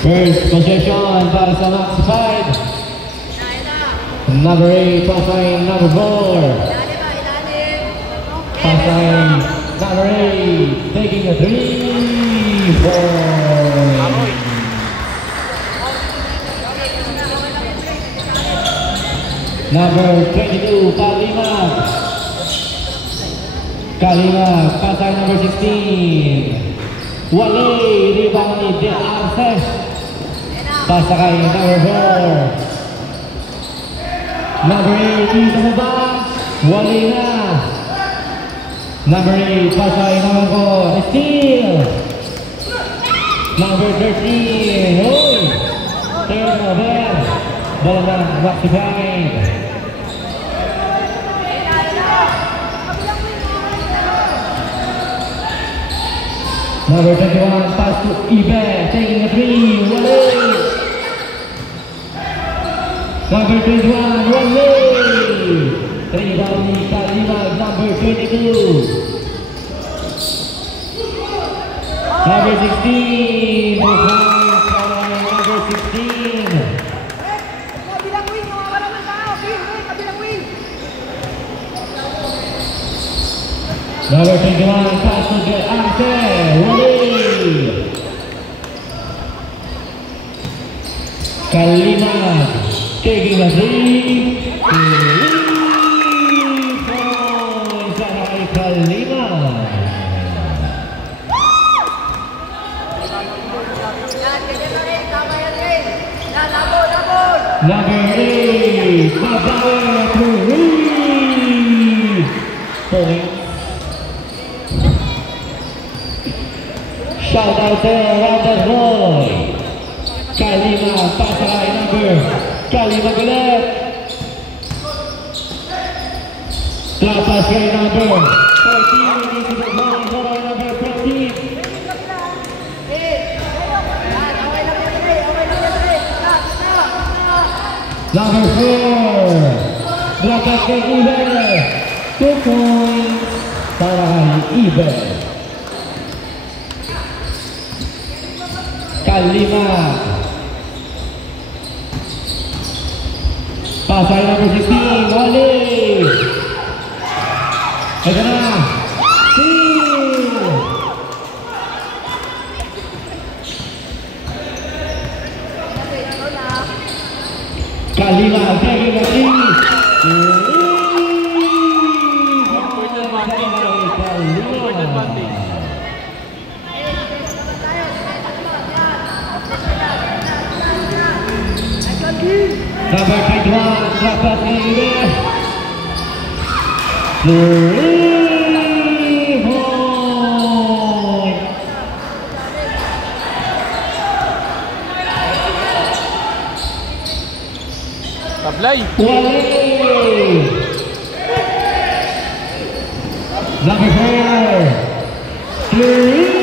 First possession para sa Max 5. Number 8, pasay number 4. Pasay number 8, taking a 3 point. Number 22, Kalima. Kalima, pasay number 16. Wale, rebound ni De Arce. Pasakay number 4. Number 8, isa mo ba? Wale na. Number 8, pasay number 4. Steal. Number 13. Hoy! Turnover. Bola na, Maxi 5. Number 21, pass to Ibe, taking a 3, Wale. Number 21, Wale. Rebound ni Kalima, number 22. Number 16, number 16. Number 21, pass to De Arce, Wale. Kalima, taking a 3 points para kay Kalima. Number 8, Mabawe to 3 points. Shout out to Robert Roy. Kalima, pasay number. Kalima galit. Lapas kay number 14. Into the ball for number 14. Number 4. Lapas kay Ibe. 2 points para kay Ibe. Kalima. Pasay number 16, Wale. Ito na. Steal. Kalima, taking a 3. Number 21, dapat ini 3 points. Tablay. Wale. Number 4, 3.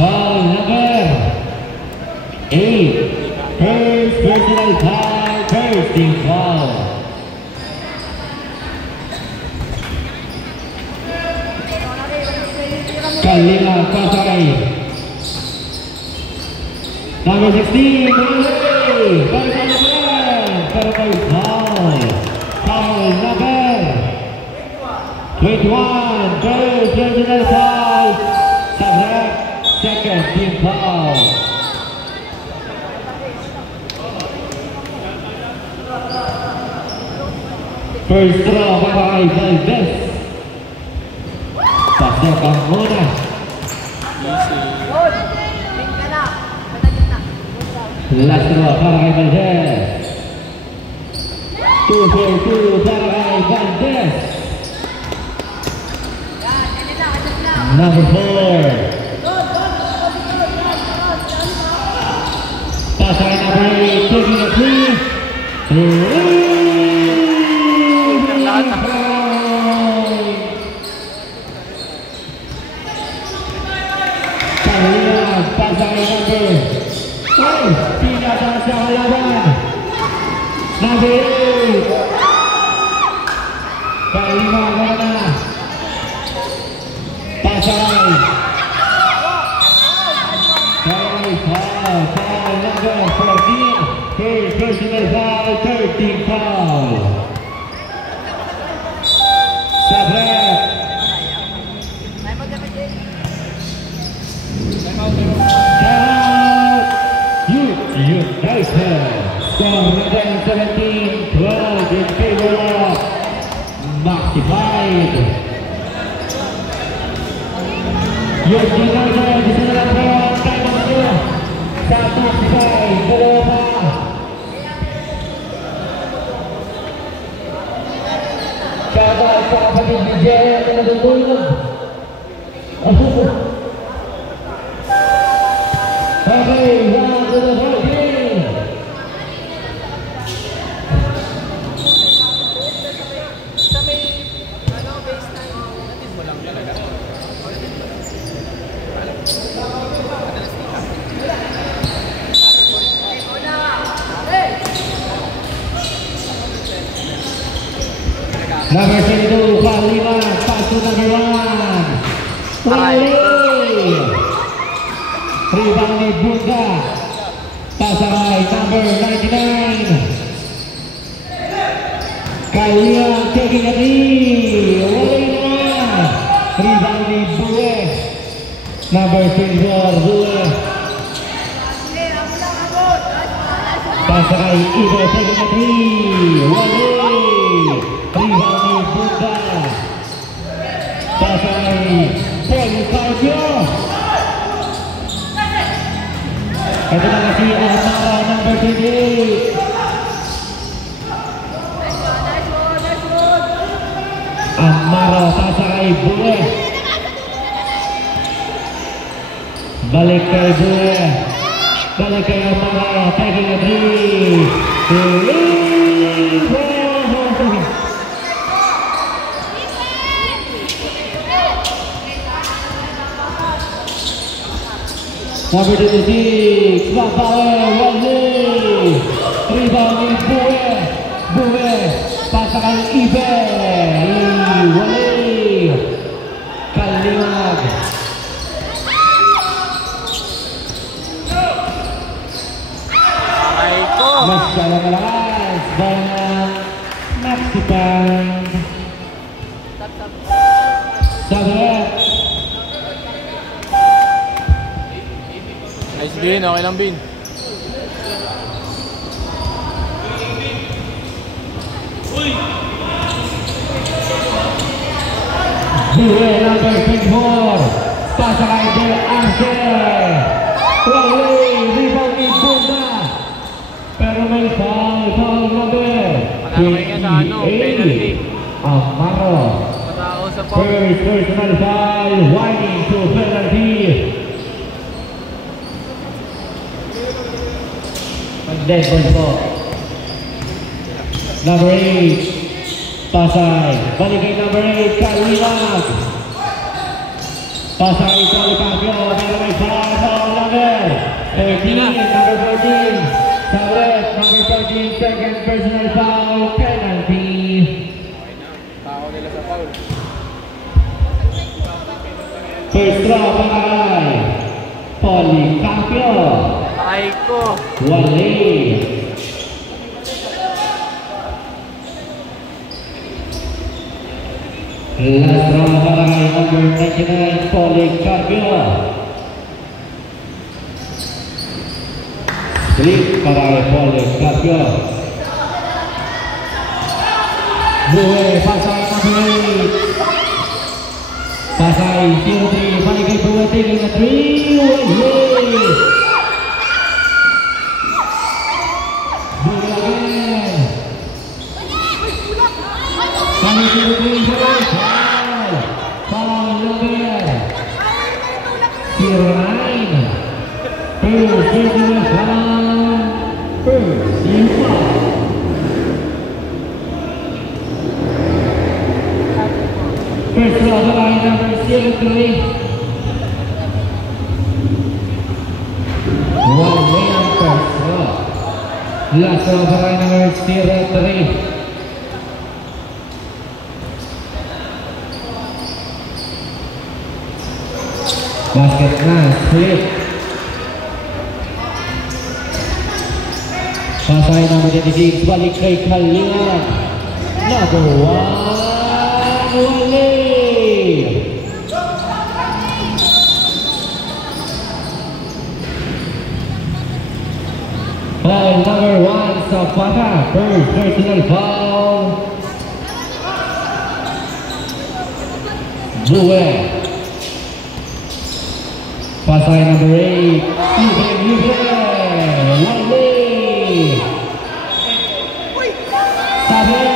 Foul number 8. First personal foul, first team foul. Kalima, pasay. Number 16, Wale. Pasay number. Pero may foul. Foul number 21. First personal foul. Subtract. Second team foul. First throw para kay Valdez. Pasok ang muna. Last throw para kay Valdez. 2-4-2 para kay Valdez. Number 4. Pasay number 8, taking a 3. Pasay number 5, pinata sa halaman. Number 8. personal foul, third team foul. Sabret. United. Score 17-12 in favor of Maxi Pride. United isa na lang po ang time of year sa Maxi Pride. Dalawa pa. Shoutout sa kapatid ni Jerry na natutulog. Okay, round to the ball game. Number 22, Palima, pass to number 1. Wally. Rebound ni Bunga. Pasakay, number 99. Kalia taking a three. Wally na. Rebound ni Bue. Number 24, Bue. Pasakay, Ibe taking a three. Wally. Rebound ni Bunga. Pasakay, Policarpio. Ito na si Amaro, number 28. Amaro, pasakay Bue. Balik kay Bue. Balik kay Amaro, taking a three. Number 26, Rafael Wally. Rebound ni Bue. Bue, pasakay Ibe. Wally. Kalimag. Masyala malakas. Banang Maxi Pride. Sabret. Nice Bin, okay lang Bin. Bue, number 24. Pasakay Del Angel. Wally, rebound ni Bunda. Pero may foul number 28. Amaro. First personal foul, winding to penalty. Dead ball po. Number 8, Pasay. Balik kay number 8, Kalimag. Pasay, Policarpio. Pero may foul number 13, number 14. Sabret, number 13, second personal foul, penalty. Tao nila sa foul. First draw, Pasay. Policarpio. Ay ko. Wally. Last draw by number 99, Policarpio. Split by Policarpio. Bue, Pasay number 8. Pasay 0-3, balik kay Bue, taking a 3. Wally. First row by number 73. One way on first row. Last row by number 03. Basket na, split. Pasay number 26, balik kay Kalingan. Number 1, Wally. Foul number 1 sa Pata, first personal foul. Buwe. Pasay number 8, Steven Wally. Sabit.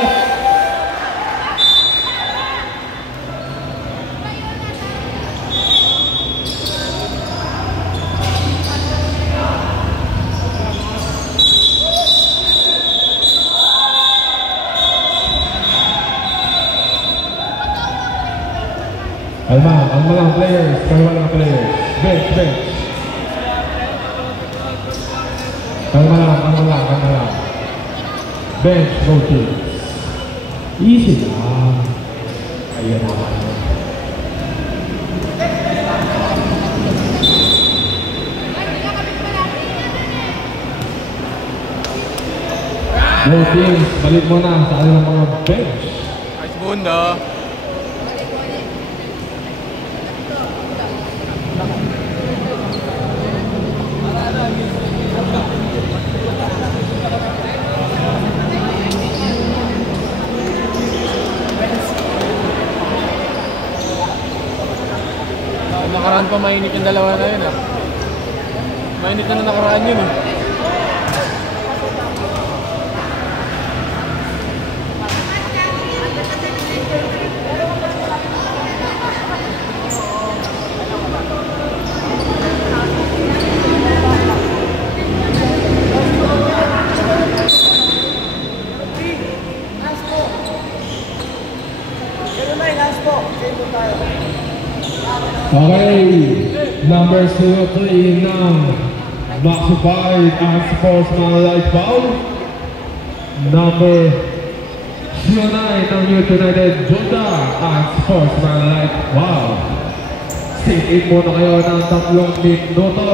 Kalma lang players, kalma lang players. Bench. Kalma lang. Bench, go team. Easy lang. Ayan na. Go team, balik mo na sa kanilang mga bench. Nice bunda. Nakaraan pa mainit yung dalawa na yun ah. Mainit na nakaraan yun eh. Okay, number 03 ng Maxified and Sportsmanlike Foul. Number 09 ng Youth United Juda and Sportsmanlike Foul. Sit-in muna kayo ng 3 minuto.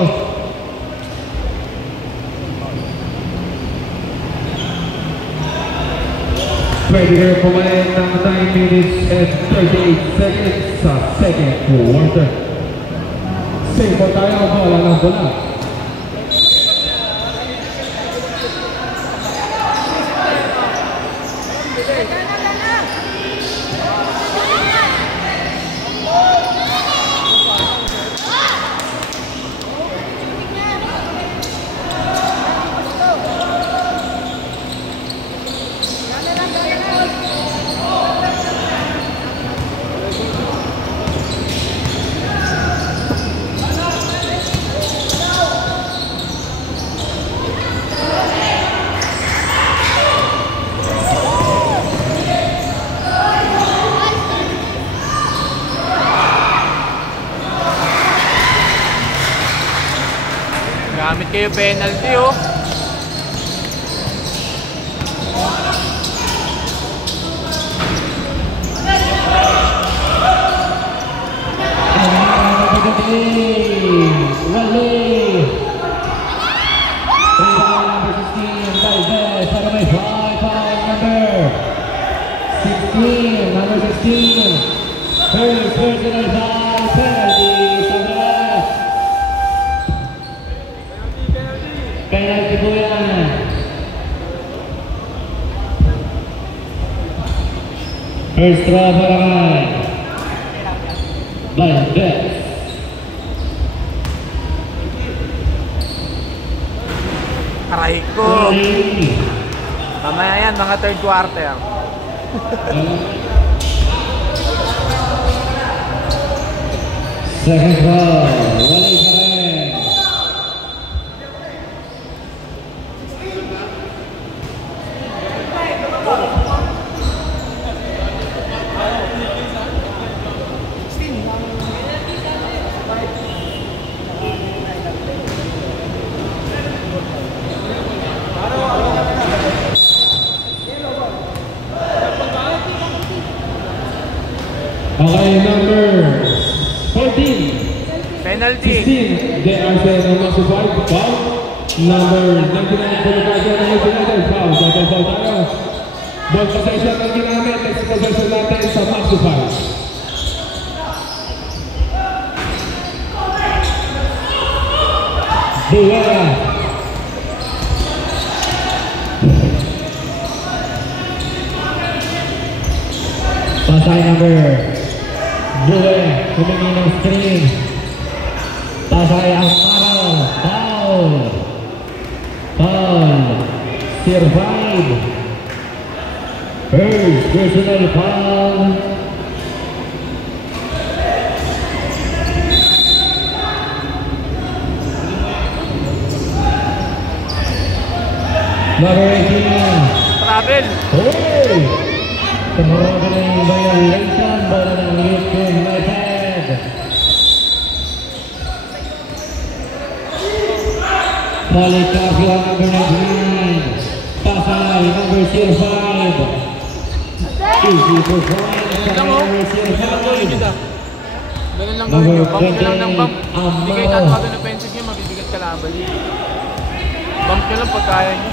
Pwede kayo pumain ng 9 minutes and 38 seconds sa second quarter. Save po tayo, bola ng bola. Gamit kayo penalty oh. Wally. Rebound number 16, Valdez. Para may foul number 16, number 16. First personal foul, penalty. Sabret. Penalty po yan. First throw para kay Valdez. Aray ko. Mamaya yan, mga third quarter. Second foul, Wally pa rin. Okay, number 14. Penalty. 16. They are saying a Maxified foul. Number 99 po tayo ng United. Foul tayo. Ball possession ang ginamit. Next possession natin sa Maxify. Buwera. Pasay number Buwera. Humingi ng screen. Pasay ang Maro. Foul. Survive. First personal foul. Number 18. Travel. Hey! Tumawag na yung violation. Bola ng Houston United. Polycarpio number 19. Pasay number 05. Easy for point. Ganun lang oh. Number Ganun 05. kita. Ganun lang gawin nyo. Bump nyo lang ng bump. Hindi kayo tatwagan ng offensive nyo, mabibigat ka laban. Bump nyo lang pag kaya nyo.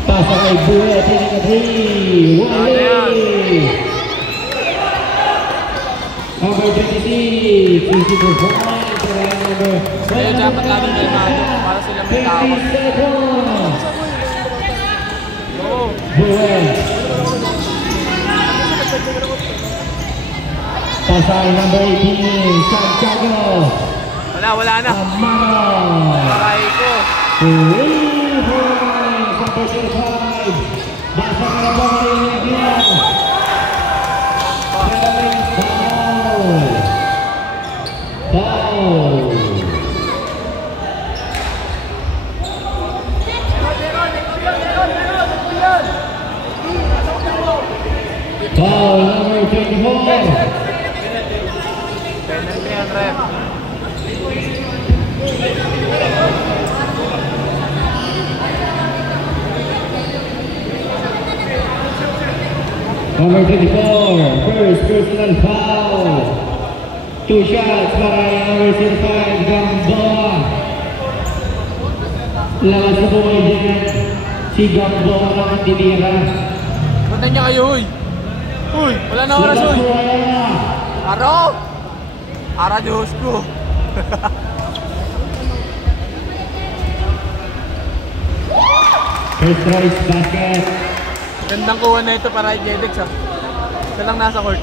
Pasay Buwe, taking a 3. Wale! Number 26. Easy for point. Kaya dapat laging kalmado para sila may tawag. Oo. Buwe. Pasay number 18, Santiago. Wala na. Amaro. Paray ko. 3 points, number 05. Basa ka na ba marinig yan? Foul. Foul number 24. Penalty yan, ref. Number 24, first personal foul. 2 shots para number 05, Gamboa. Lalas na po kayo dyan. Si Gamboa ang tinira. Punta niya kayo, huy. Huy, wala na oras, huy. Aro! Ara Diyos ko. First choice basket. Gandang kuha na ito para kay Jedex, ha. Siya lang nasa court.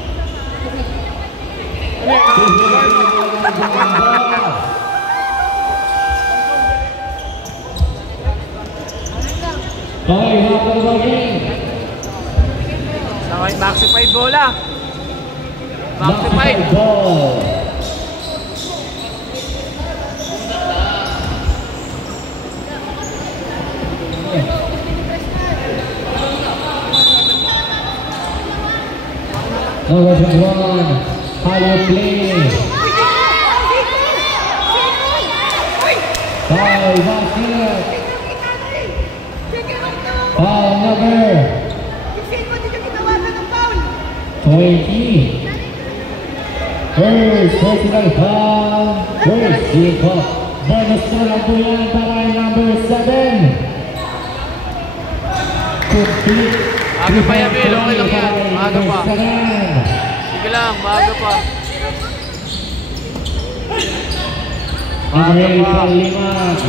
Okay, habang bagay. Sa Maxified bola. Maxified. Ball. Number 1, follow play. Foul basket. Foul number 20. First personal foul. First Zico. Bonus na lang po yan para number 7. Complete. Maaga pa yan, Bill. Okay lang yan. Maaga pa. Sige lang, maaga pa. Maaga pa. Limag.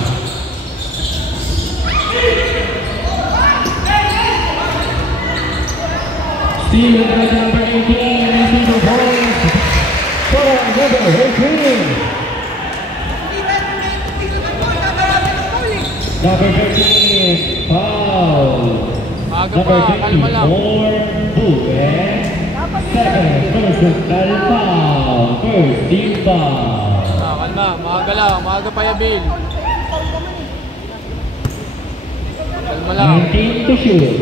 Steven at number 18. Easy to point. For number 18. Number 15. Foul. Maaga pa, kalma lang. Buwe. 7 personal foul. First team foul. Kalma, maaga lang. Maaga pa yan, Bill. Kalma lang. 19 to shoot.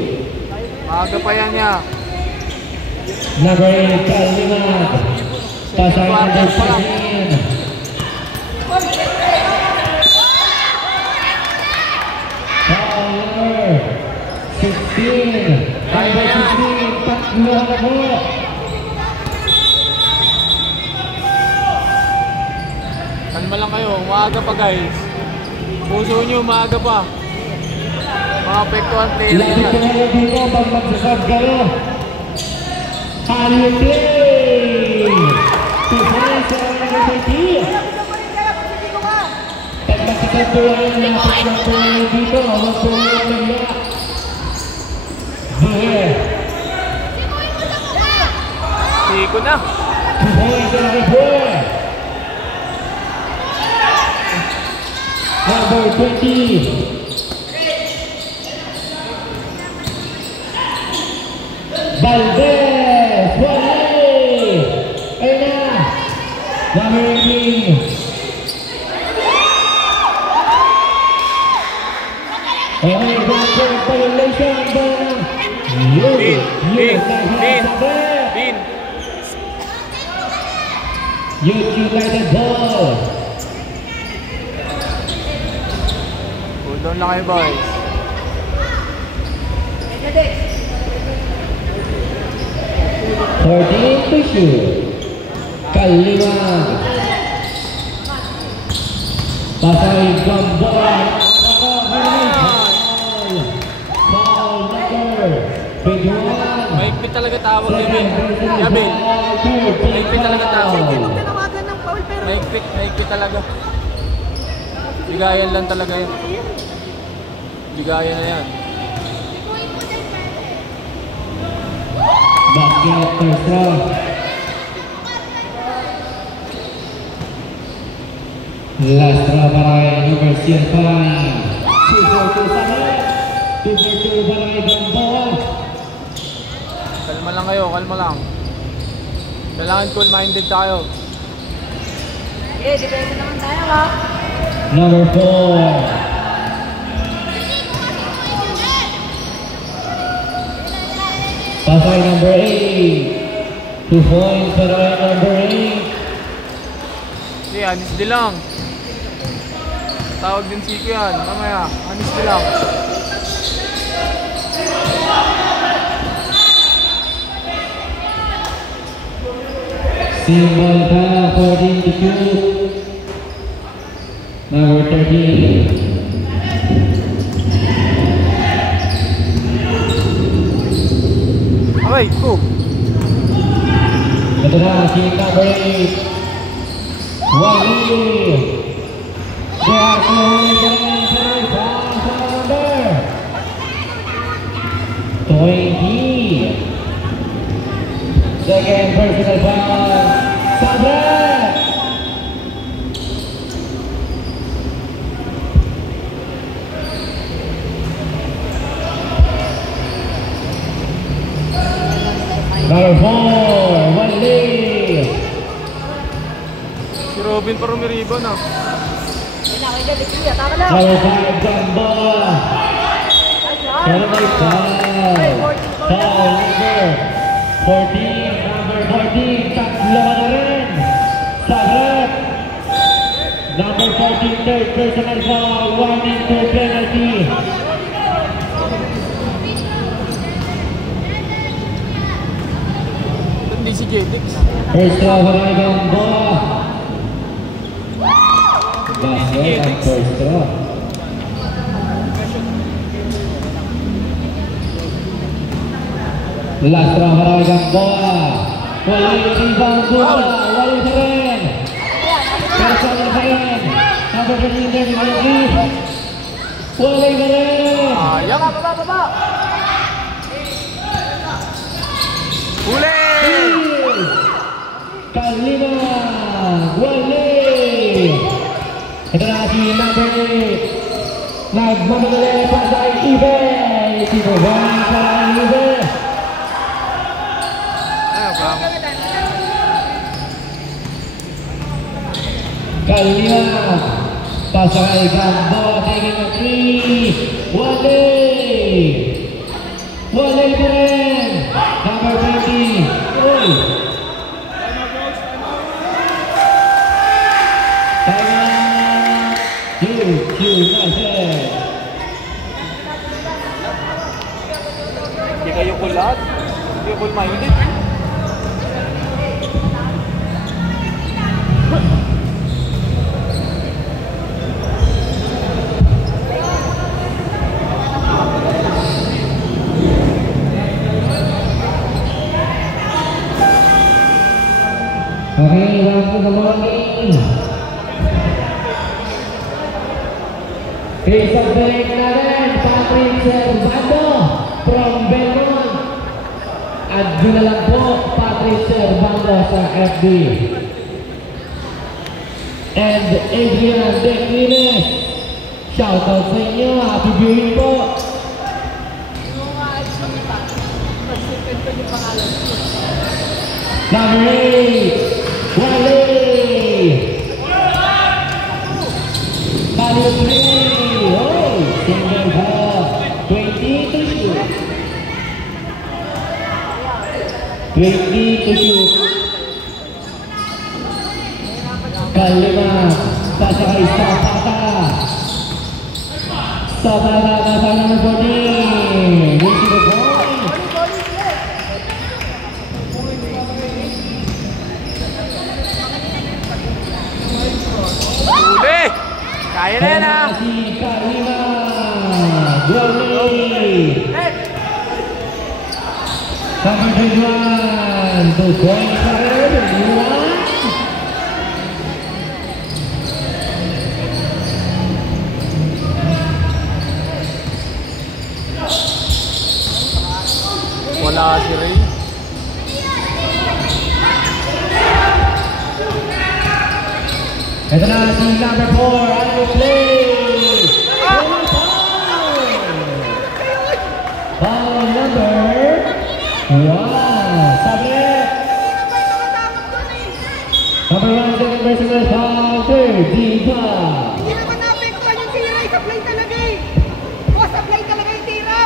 Maaga pa yan niya. Number 8, Kalinag. Pasay number 16. Foul number 16. Number 16, tatlo na po. Kalma lang kayo. Maaga pa, guys. Puso nyo, maaga pa. Mga apektuhan player Lapit yan. ko ngayon dito pag magsasab kayo. Alley play! To France sa number 30. Pag magsasab ko ngayon, lapit lang po ngayon dito. Huwag po ngayon magla. Buhe. Siko na. To France sa number 4. Number 20. Valdez, Wally, Ena, number 18. Okay, back for violation, Dana. Bin. Youth United ball. Hold on lang kayo, boys. 14 to shoot. Kaliwang. Pasay Gambon. Foul number 21. Mahigpit talaga tawag ni Ben. Yabil. Mahigpit talaga tawag. Mahigpit talaga. Bigayan lang talaga yun. Bigayan na yan. Basket first round. Last round para number 5. 2-4-2 sa net. 2-4-2 para Gambon. Kalma lang kayo, kalma lang. Kailangan cool-minded tayo. Depende naman tayo ha. Number 4. Pasay number 8. 2 points para number 8. Sige, anis din lang. Tawag din Siko yan. Mamaya, anis din lang. Symbol ka 14 to shoot. Number 13. Okay, go. Ito na si number 8. Wally. They are playing the number 20. Second personal foul. Sabret. Number 4, Wally. Si Robin pa rumiribo na. Number 5, Jumbo. Pero may foul. Foul number 14, number 14, tatlo ka na rin. Sabret. Number 14, third personal foul, 1-2 penalty. Hindi si Jedix. First throw para Jumbo. Basket ang first throw. Last throw para Jumbo. Wala yung rebound bola. Wala pa rin. Personal pa rin. Number 15, wala pa rin. Ayang. Huli! Kalima. Wala. Ito na si number 8. Nagmamadali pa sa Ibe. Ito ba para Ibe? Ano ba? Kalima. Pasakay Gambo. Taking a 3. Wale. Wale pa rin. Number 20. Uy. United. Hindi kayo cool lahat. Hindi kayo cool-minded. Okay, welcome to the morning. Isang balik na rin, Patrick Servando from Belmont. At doon na lang po, Patrick Servando sa FB. And Adrian Declines, shoutout sa inyo, happy viewing po. Number 8, Wale! Value 3, oh, single ball, 20 to shoot. 20 to shoot. Kalima, sasakay sa pata. Sa pata, nasa number 14. Reach to the point. Uli! Kaya na yan ah! Si Kalima, Johnny. Number 21, 2 points pa rin. Wala si Ray. Ito na si number 4, ano play? Ball number 1, Sabret. Number 1, second personal foul, third, Diva. Hindi naman naapektuhan yung tira, isa-play talaga eh. O, sa-play talaga yung tira.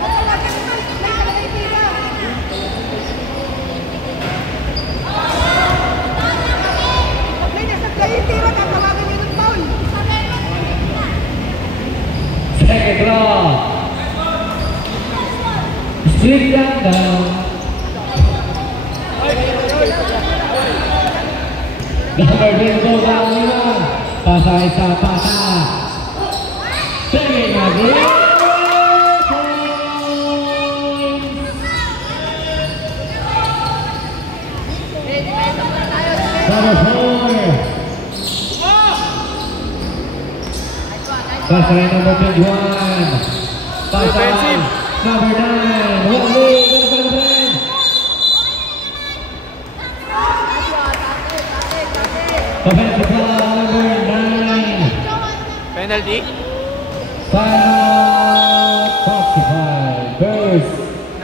O, talaga naman, sa-play talaga yung tira. Sa-play na sa-play yung tira, tatawagan yun ng foul. Second draw. Street down down. Number 2 go down nila. Pasay sa pata. Sige na din. Number 4. Pasay number 21. Pasay number 9. Wally. Offensive foul number 9. Penalty? Final 45. Burst.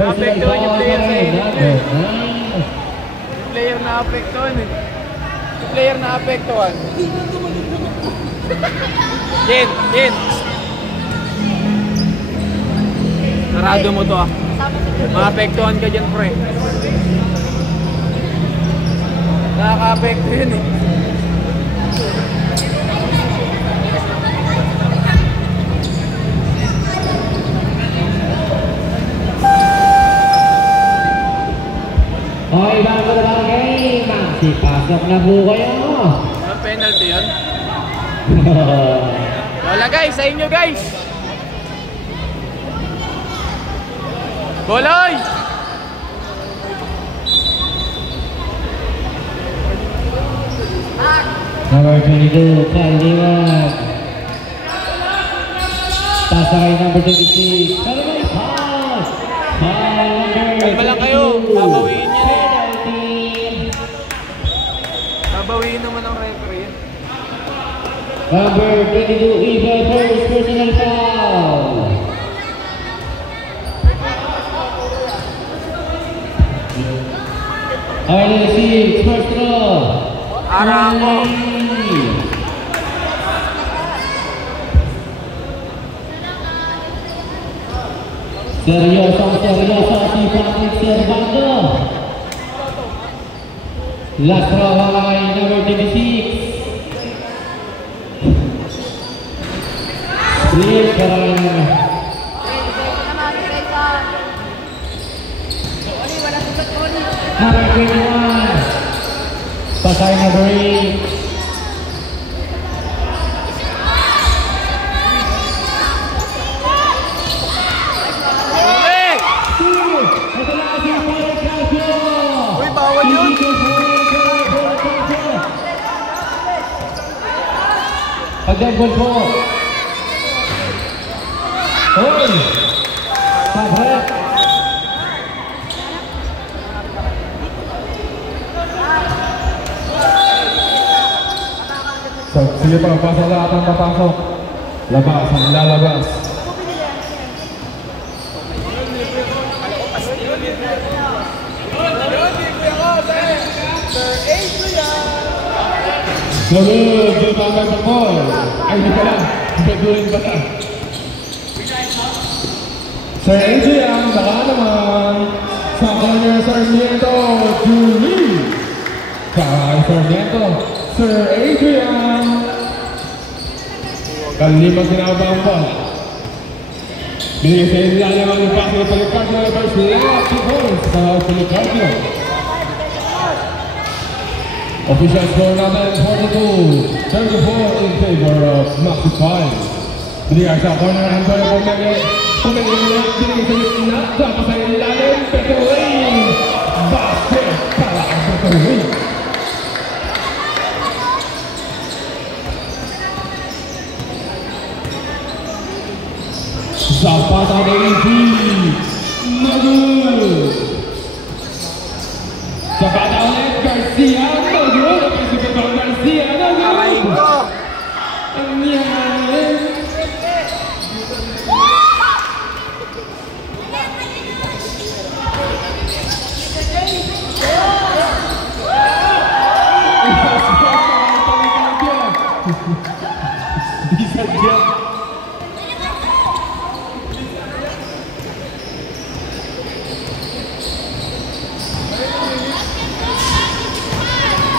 Naapektuhan yung player sa inyo. Number 9. Yung player na apektuhan eh. Yung player na apektuhan. Yen. Sarado mo to ah. Maapektuhan ka dyan, pre. Nakaka-apekto yun eh. Okay, bago na ba game? Magsipasok na po kayo. Ang penalty yun? Wala guys, sa inyo guys! Boloy! Number 22, Kaldiwag. Tasakay number 26. Pero may pass! Kalma lang kayo, babawiin yan eh. Penalty. Babawiin naman ang referee yan. Number 22, Eva, first personal foul. RLC, first throw. Aramo. Seryoso si Patrick Servando. Last throw ay number 26. Split para number 21. Pasay number 8. Uy, bawal yun! Magandang po. Hoy! Sabret! So, sige pa, pasok lahat ang papasok. Labas, ang lalabas. Sunod, di ba may pagkol? Ay, di pala. Beduin pala. Sir Adrian, baka naman. Sa corner, Sarmiento, Julie. Kay Sarmiento, Sir Adrian. Kalimang sinaba ang bola. Binigay sa ilalim ang ipas ng Policarpio. First left 2 points sa Policarpio. Official score natin 42-34 in favor of Maxi 5. Binigay sa corner ang bola po nagay. Pumili binigay sa gitna. Dapat sa ilalim. Petroin. Basket para ang Petroin. Zapata de Inti, no good. Zapata ulit, Garcia, no good. Napasok ito ang Garcia, no good. Ang yan. Bisa dia.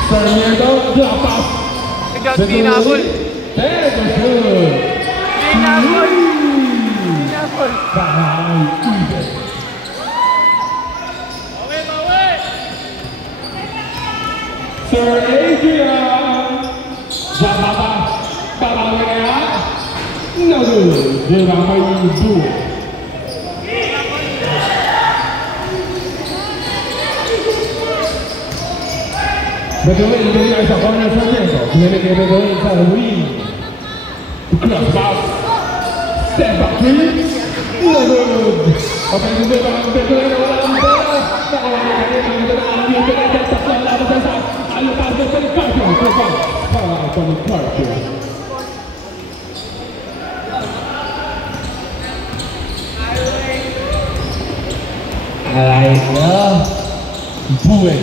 Sarmiento, dapat. Ikaw, tinabol. Tinabol. Tinabol. Tinabol. Bahay, Iden. Sir Adrian. Zapata. Babawea. No good. Di ba may duo? Bedoin binigay sa corner Sarmiento. Binigay Bedoin sa Luis. Cross pass. Step back 3. No good. Okay, hindi ba ang Bedoin na wala ang bola? Nakawala ka rin ang Bedoin. Binigay sa laban sa Alipardo Policarpio. Para ang Policarpio. Alright, Buwe.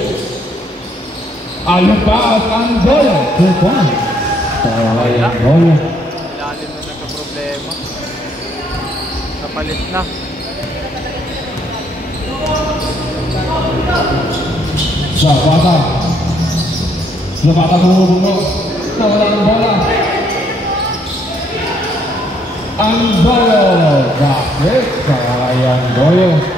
Alabas ang bola. 2 points. Para kay Angola. Ilalim na nagka-problema. Kapalit na. Zapata. Zapata bumubungo. Nawala ang bola. Angola. Bakit? Para kay Angola.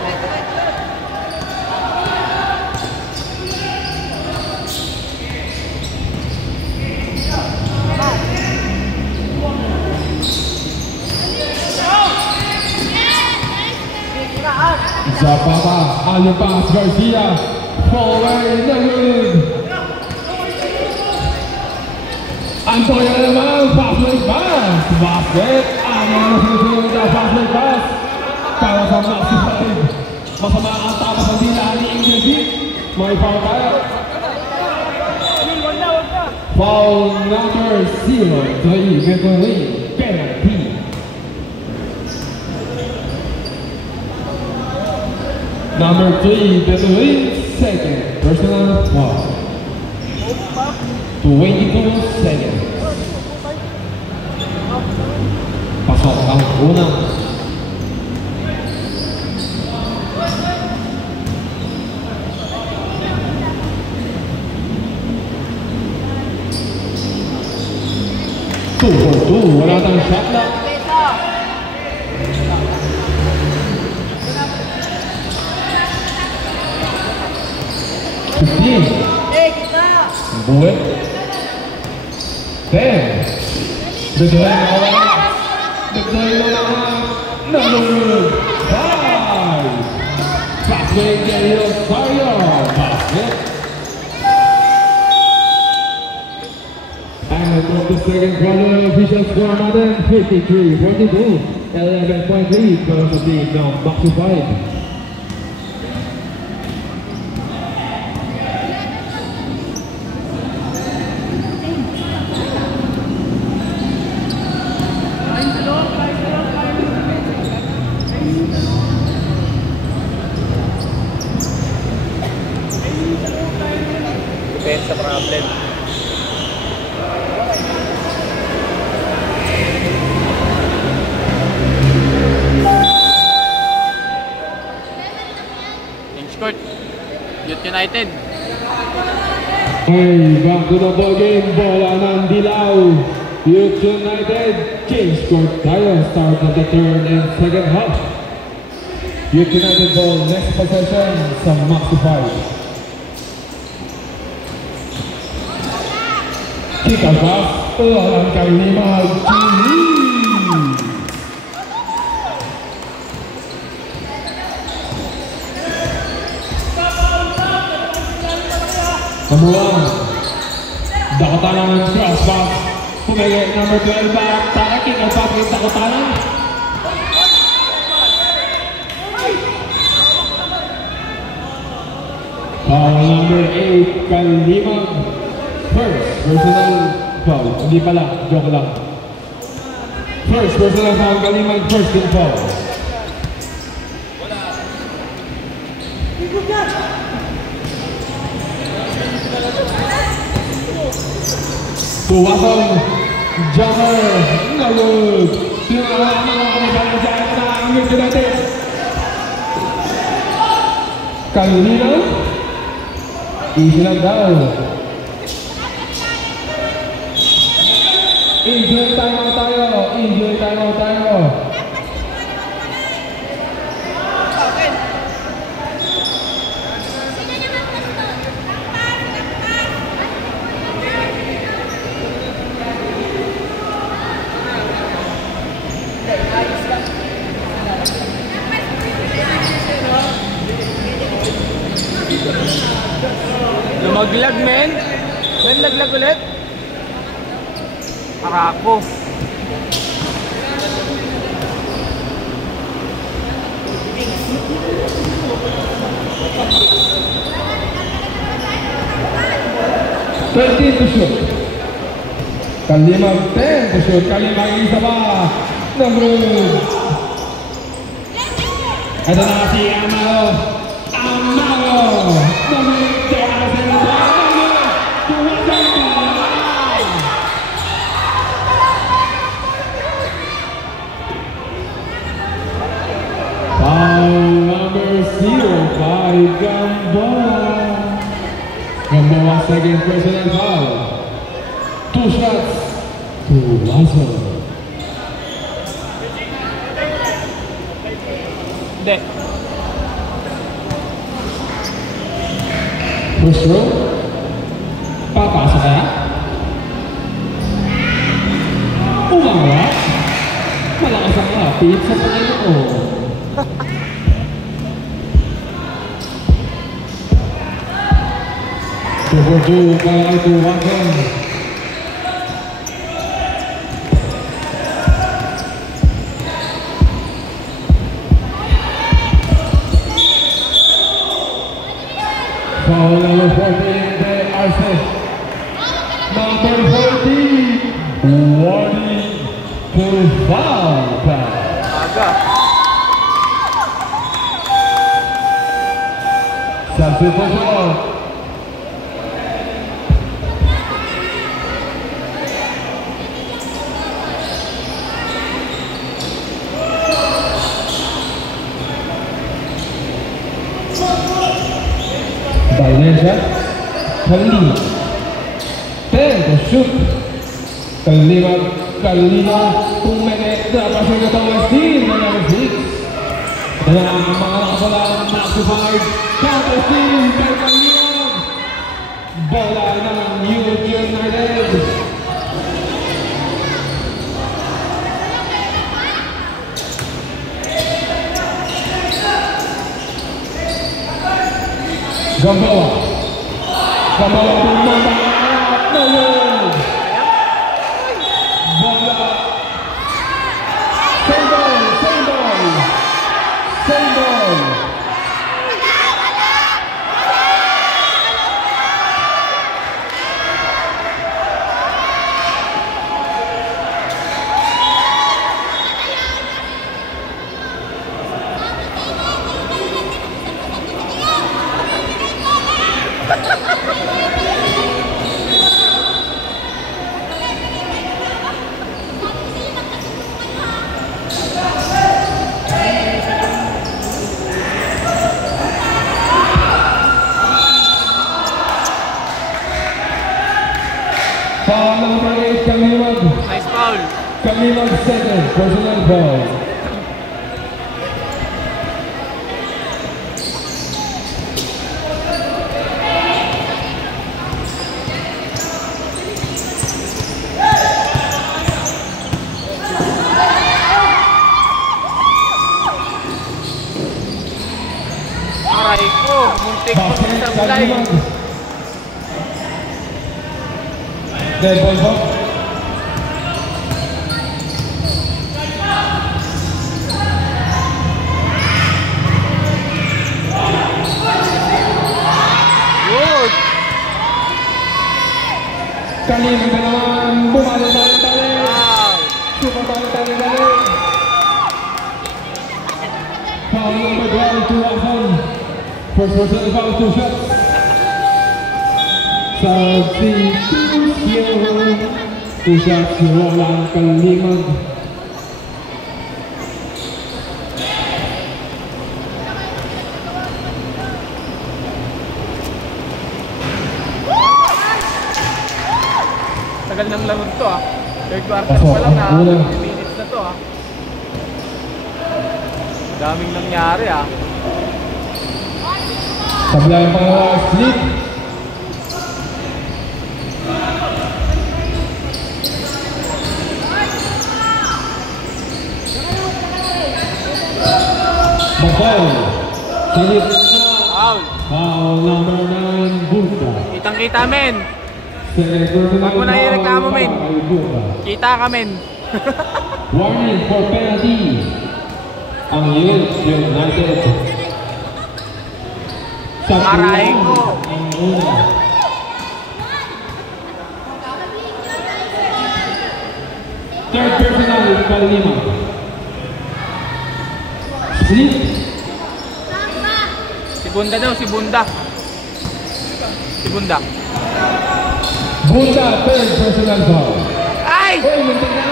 Zapata, Alipas, Garcia, fall away, no good. Antonio naman, fast break pass. Basket, ano na sinusunod na fast break pass. Para sa Maxi 5. Masama ang tapas ang dila ni Ingrid. May foul tayo. Foul number 0, 3, Beverly, penalty. Number 3, Bedoin, second, personal foul. 22 seconds. Pasok ang unang. Two for two, wala tayong shot na. Buwe. 10. Bedoin na wala. Bedoin na wala. Number 5. Basket dari Rosario. Basket. And of the second quarter, official score Modern 53-42. 11-point lead for the team now back to 5. Depensa problem. Change court. Youth United. Hey, back to the ball game. Bola ng Dilaw. Youth United. Change court tayo. Start of the third and second half. Youth United ball. Next possession sa Max 5. Kick out pass. Ang Kalimag. Number 1. Dakotanan cross pass. Pumigay number 12 back. Tara kick out pass with Dakotanan. Foul number 8. Kalimag. First personal foul. Hindi pala, joke lang. First personal foul, Kalimag, first team foul. Tuwasong jumper, no good. Tinawag na mga kanibalang sa akin na ang Youth United. Kalimag, easy lang daw. Injury timeout tayo. Injury timeout tayo. Lumaglag, men. Men, laglag ulit. Ako. To shoot. Kalimag 10 to shoot. Kalimag isa pa. Number. Ito na si Amaro. Amaro. Number 10. Number 05, Gamboa. Gamboa, second personal foul. 2 shots to Lazo. Hindi. First row. Papasa kaya? Umangat. Malakas ang lapit sa Panginoon. Tubuh para itu Watson. Foul number 14 de Arce. Number 14 warning to foul. Aga. Substitution. Valencia, Kalima, 10 to shoot. Kalima, kung may dapat siya katawang steam na number 6. Kaya ang mga nakapala maximize, counter steam kay Kalima. Bola ng Youth United. Gamboa tumambang no good. Kalimag second, personal foul. Aray ko, muntik mo Basket, sa bulay. Kalimag. Dead ball po. Good. Kalimag na naman, bumalik-tali. Wow. Super balik-tali. Foul number 12 to Rafael. First personal foul, 2 shots. Substitution. 2 shots, walang Kalimag. Tagal ng laro to ah. Third quarter pa lang na 50 minutes na to ah. Daming nangyari ah. Tabla yung pangalawa, split. Bakal. Salit na. Foul. Foul number 9, Bulta. Kitang kita men. Second Wag mo na ireklamo, men. Bulta. Kita ka men. Warning for penalty. Ang United. Aray ko. Ang una. Third personal, Kalimag. Split. Si Bunda daw, si Bunda. Si Bunda. Bulta, third personal foul. Ay! Uy, muntik na.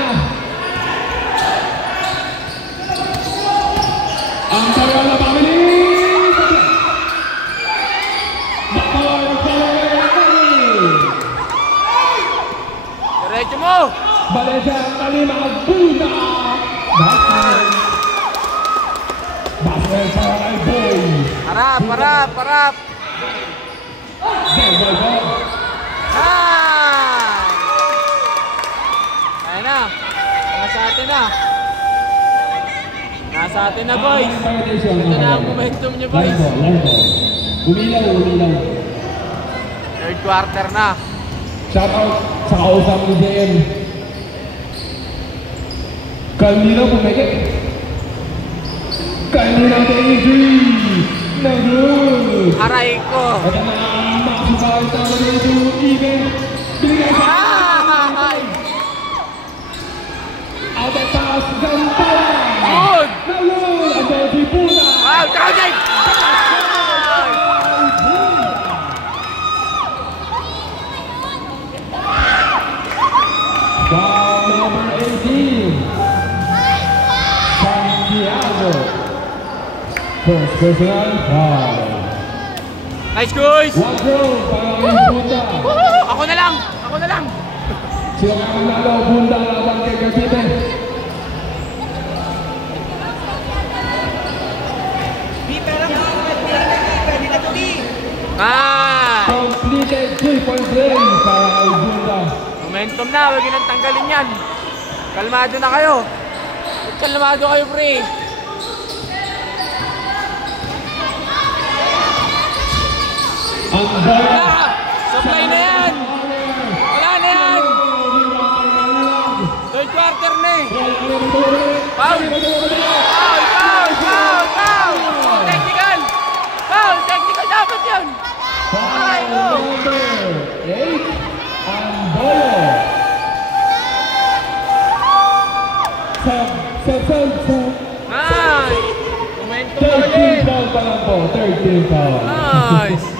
Ang tagal na pabilis! Bakal, Diretso mo! Valencia, Kalimag, Bulta! Basket! Basket para kay Boy! Harap, harap, harap! Dead ball po. Ah! Ayan na. Nasa atin na. Nasa atin na boys. Ito na ang momentum nyo boys. Largo. Umilaw. Third quarter na. Shoutout sa kausap ni JM. Kanina pumikit. Kanina entry. Nag-good. Aray ko. Ito na ang maximum tama dito. Even. Binigay sa Ay! out of pass. Gantala. Good! Nalul. Ang dahil si Puna. Wow! Kaujay! Foul number 18. Santiago. First personal foul. Nice guys! One throw para kay Bunda. Ako na lang! Ako na lang! Sino ka manalo? Bunda laban kay Cavite. Ah! Completed 3-point play para kay Bunda. Momentum na, huwag nang tanggalin yan. Kalmado na kayo. Kalmado kayo, pre. Ang ball. Ah! Supply na yan! Wala na yan! Third quarter na eh. Foul! Foul! Foul! Foul! Foul! Technical! Foul! Technical dapat yun! Aray ko! Number 8. Ang bolo. Sub. Ay! Momentum na 13 ulit! foul pa lang po. 13 foul. Nice!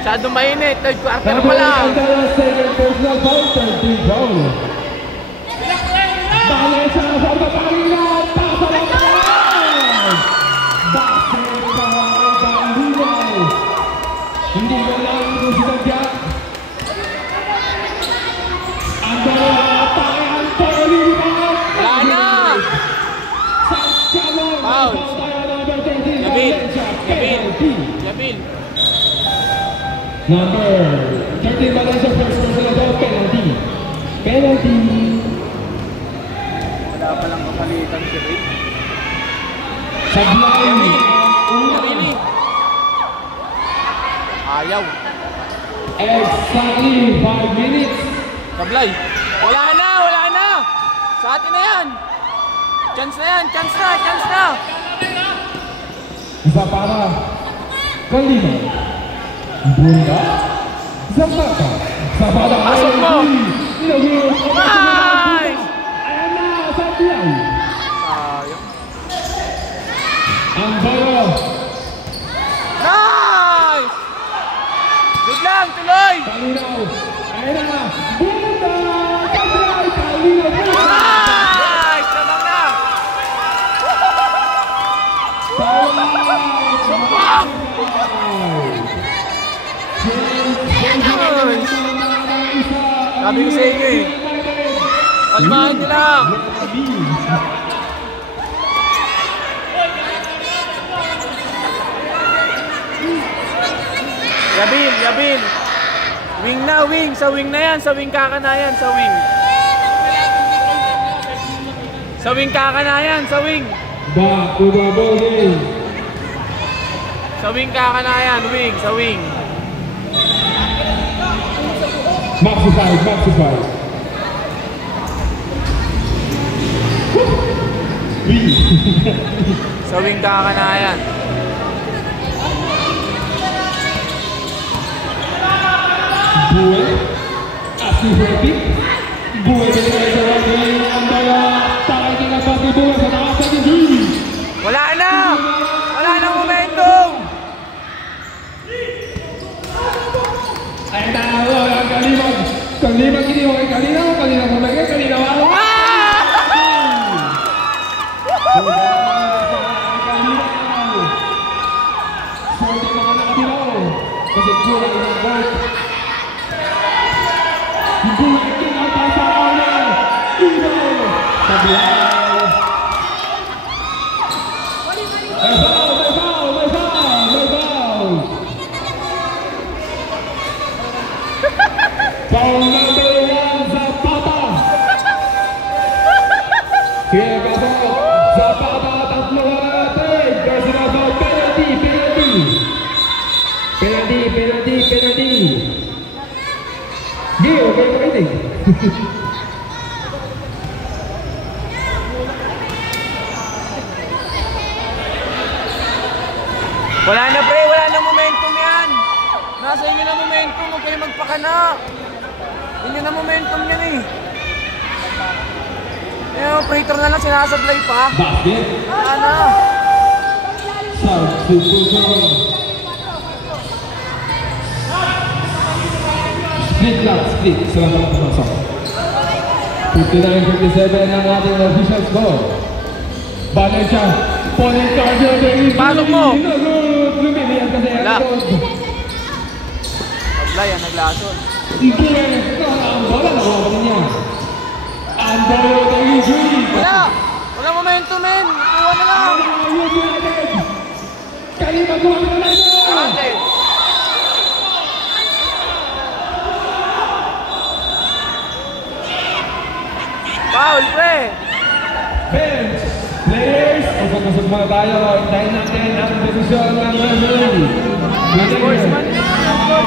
Masyadong mainit. Third quarter pa lang. Second personal foul. 13 foul. Valencia sa pagpapalingan. Pasa lang pa lang. Basket para kay Banduay. Hindi mo lang kung sinadya. Ang dalawa tayo ang pagalimutan. Yabil. penalty. Yabil. Number 13 Valencia first personal foul, penalty. Penalty. Wala palang kapalitan si Ray. Sablay. Yabil. Ayaw. Exactly 5 minutes. Sablay. Wala na. Sa atin na yan. Chance na. Zapata. Kalina. Bunda. Zapata. Pasok mo. Ay! Ayan na, Sablay. Sayang. Ang balo. Nice! Good lang, tuloy! Kalinaw. Ayan na. Bunda. Sablay. Kalinaw. Nice! Sabang na! Sumbang! Sabi ko sa inyo eh. Kalmahan nyo lang. Yabil. Wing na, wing. Sa wing na yan. Sa wing kakanayan. Sa wing. Sa wing kakanayan. Sa wing. Back to the ball game. Sa wing kakanayan. Wing. Sa wing. Maxify. Sa wing kakanayan. Buwe. Asli Happy. Buwe dengan seorang yang antara tangan dengan bagi Buwe pada apa ini? Wala na momentum. Ayan na, ang kalimang. Kalimang ini, okay, kalinaw mamagay, kalinaw ako. Sorry mga nakabinaw. Kasi kulang ng ball. Buwe kinata sa aula. Ino. Sablay. May foul. Foul number 1, Zapata. Sige, pasok. Zapata, tatlo ka na natin. Personal foul, penalty. Gio, okay pa rin. Wala na momentum yan. Nasa inyo na momentum, huwag kayo magpakana. Inyo na momentum yan eh. Operator na lang, sinasablay pa. Basket. Wala na. Substitution. Split. Selamat pumasok. 59-57 ang ating official score. Valencia. Point cardio dari Pasok mo. Lumilihan kasi ang Wala. likod. Sablay, naglason. Buwe. Ang bola nakuha niya. Ang bola dari Julie. Wala momentum men. Iwan na lang. Kalima kuha na lang. Ate. Foul, pre. Bench players, pasok muna tayo. Hintayin natin ang posisyon ng referee. Sportsman yan. Okay.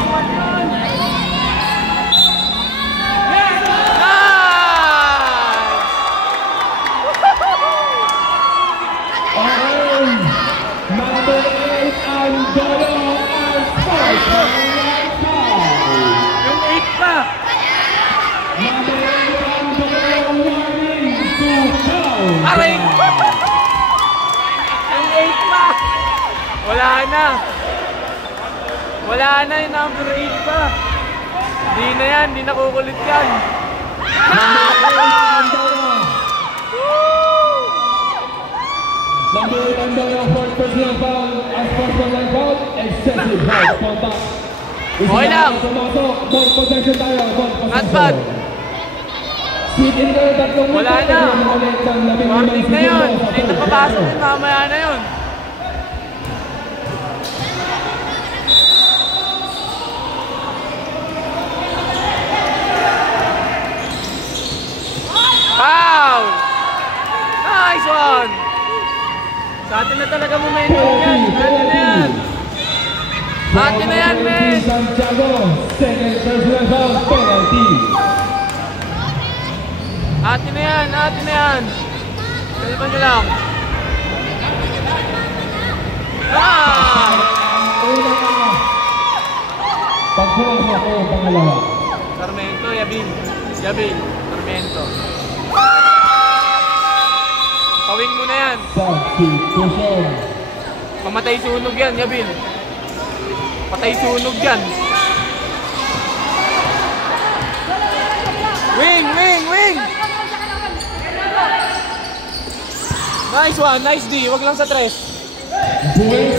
Number 8 ang Dolo ang spike. Yung 8 pa. Number 8 ang Dolo warning to foul. Aray! Yung 8 pa. Wala na yung number 8 pa. Hindi na kukulit yan. Number 8 ang Dolo fourth personal foul. As personal foul, excessive high contact. Okay lang. Pumasok, ball possession tayo. Not bad. Sit-in kayo tatlong Wala minuto. na. Warning na yun. Hindi na papasok yun. Mamaya na yun. Santiago, second personal foul, penalty. Atin na yan, atin na yan. Kalpan nyo lang. Ah! Pagkulang mo ako, pangalawa. Sarmiento, Yabil. Yabil, Sarmiento. Pawing mo na yan. Substitution. Pamatay sunog yan, Yabil. Patay sunog yan. Wing, wing, wing! Nice one, nice D. Wag lang sa tres. Buwes,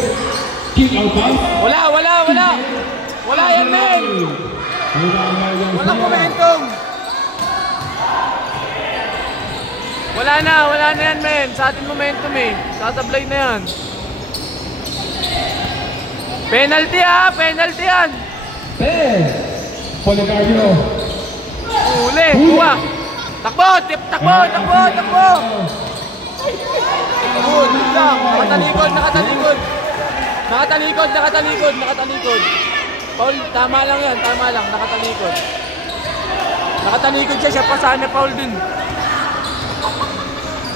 kick out pass. Wala, wala, wala! Wala yan, men! Walang momentum! Wala na yan, men. Sa atin momentum eh. Sasablay na yan. Penalty ah! Penalty yan! Policardio. Uli! Kuha! Takbo! Takbo! Takbo! Takbo! Good! Good lang! Nakatalikod! Nakatalikod! Nakatalikod! Nakatalikod! Nakatalikod! Paul, tama lang yan. Tama lang. Nakatalikod. Nakatalikod siya. Siya pa sana Paul din.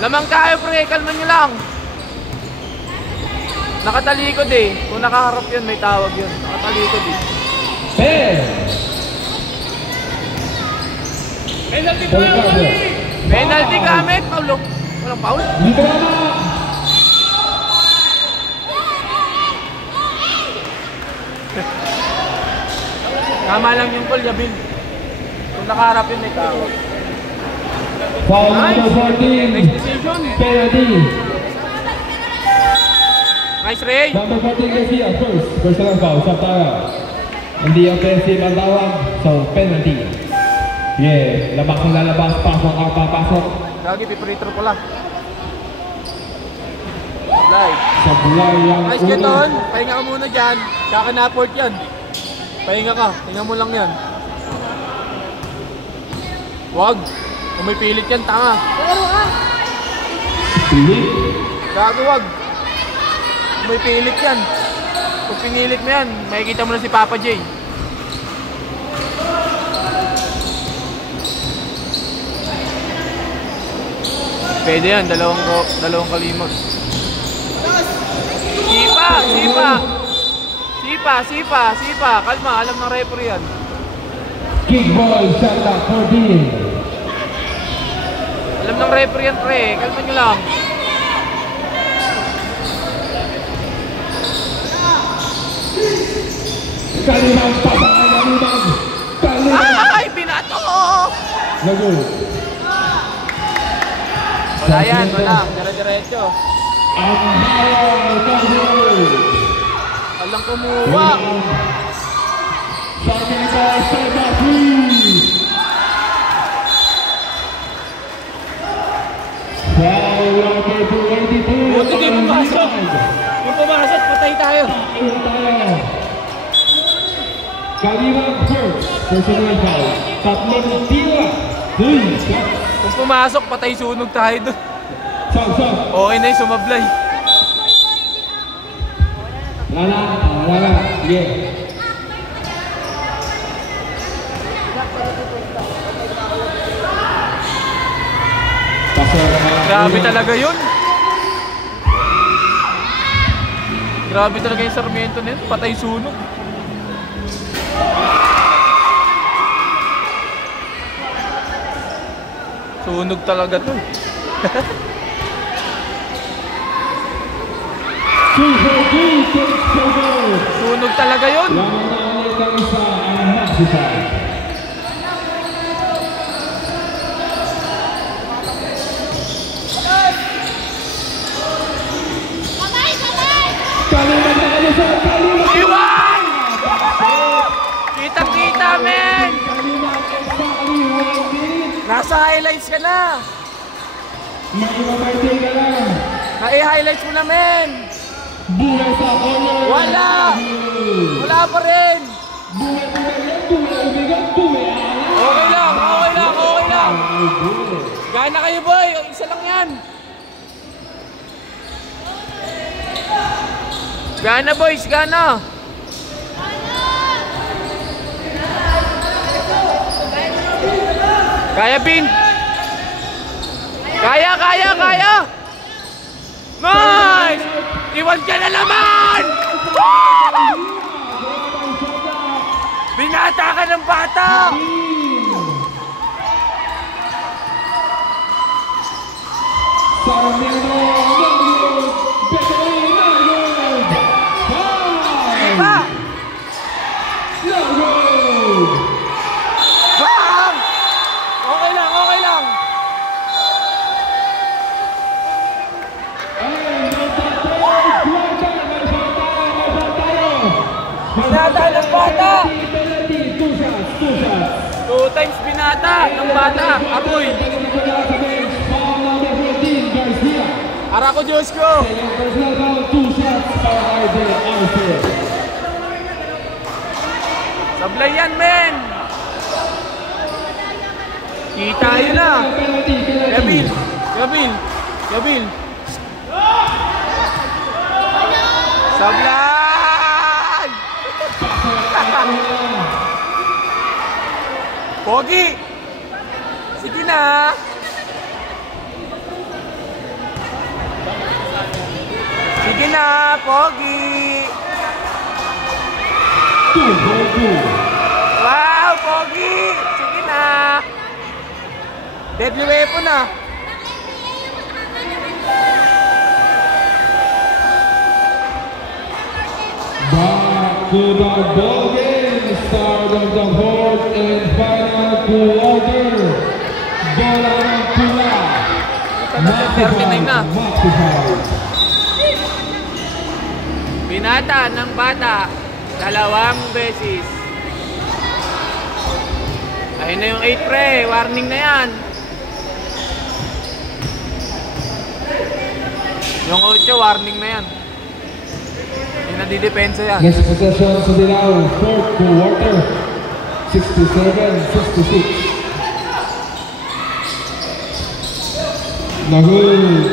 Lamang tayo pre. Kalman nyo lang. Nakatalikod eh. Kung nakaharap yun, may tawag yun. Nakatalikod eh. Penalty tayo! Penalty gamit, Paulo. Walang Paul. Dito na! Tama lang yung Paul, Yabil. Kung nakaharap yun, may tawag. Foul number 14. Next decision. Penalty. Nice, Ray. Number 14 Garcia, first. Personal foul, Saptara. Hindi offensive ang tawag, so penalty. Yeah, labas ang lalabas, pasok ang papasok. Lagi, pipritro ko lang. Live. Sa bulay ang Nice, Keton. Pahinga ka muna dyan. Kaka na-port yan. Pahinga ka. Pahinga mo lang yan. Wag. Kung may pilit yan, tanga. Pilit. Gago, wag. Kung may pilit yan. Kung pinilit mo yan, makikita mo na si Papa J. Pwede yan, dalawang kalimot. Sipa, sipa. Sipa, sipa, sipa. Kalma, alam ng referee yan. Kickball, shot clock 14. Alam ng referee yan, pre. Kalma nyo lang. Kalimang pasang kalimang. Kalimang. Ay, binato! Lago. Wala yan, wala. Dire-diretso. Ang hawal, Carlos. Walang kumuha. Sarmiento, step back three. Foul number 22. Buti di pumasok. Yung pumasok, patay tayo. Kalimang first. Personal foul. Tatlong tira. 3 shots. Kung pumasok, patay sunog tayo doon. Saan? Okay na yung sumablay. Wala. Sige. Grabe talaga yun. Grabe talaga yung Sarmiento na yun. Patay sunog. Sunog talaga to. Sunog talaga yun. Iwan! Kitang-kita, men! Nasa highlights ka na. Na-i-highlights mo na, men. Wala! Wala pa rin! Okay lang, okay lang, okay lang. Gana kayo, boy. Isa lang yan. Gana, boys, gana. Kaya, Bin! Kaya! Nice! Iwan ka na naman! Woo! Binata ka ng bata! Sarmiento, Iba! Bang! Okay lang. Binata ng bata! 2 times binata ng bata! Apoy! Ara ko, Diyos ko! Sablay yan, men! Kita yun na! Yabil! Sablay! Pogi! Sige na! Sige na, Pogi! Wow, Pogi! Sige na! Deadly weapon na! Back to the ball game, start of the fourth and final quarter. Bola ng pula. 39 na. Maxify. Binata ng bata 2 beses. Ayun na yung 8 pre, warning na yan. Yung 8 warning na yan. Hindi na didepensa yan. Next possession sa Dilaw, fourth quarter, 67-66. Nagul.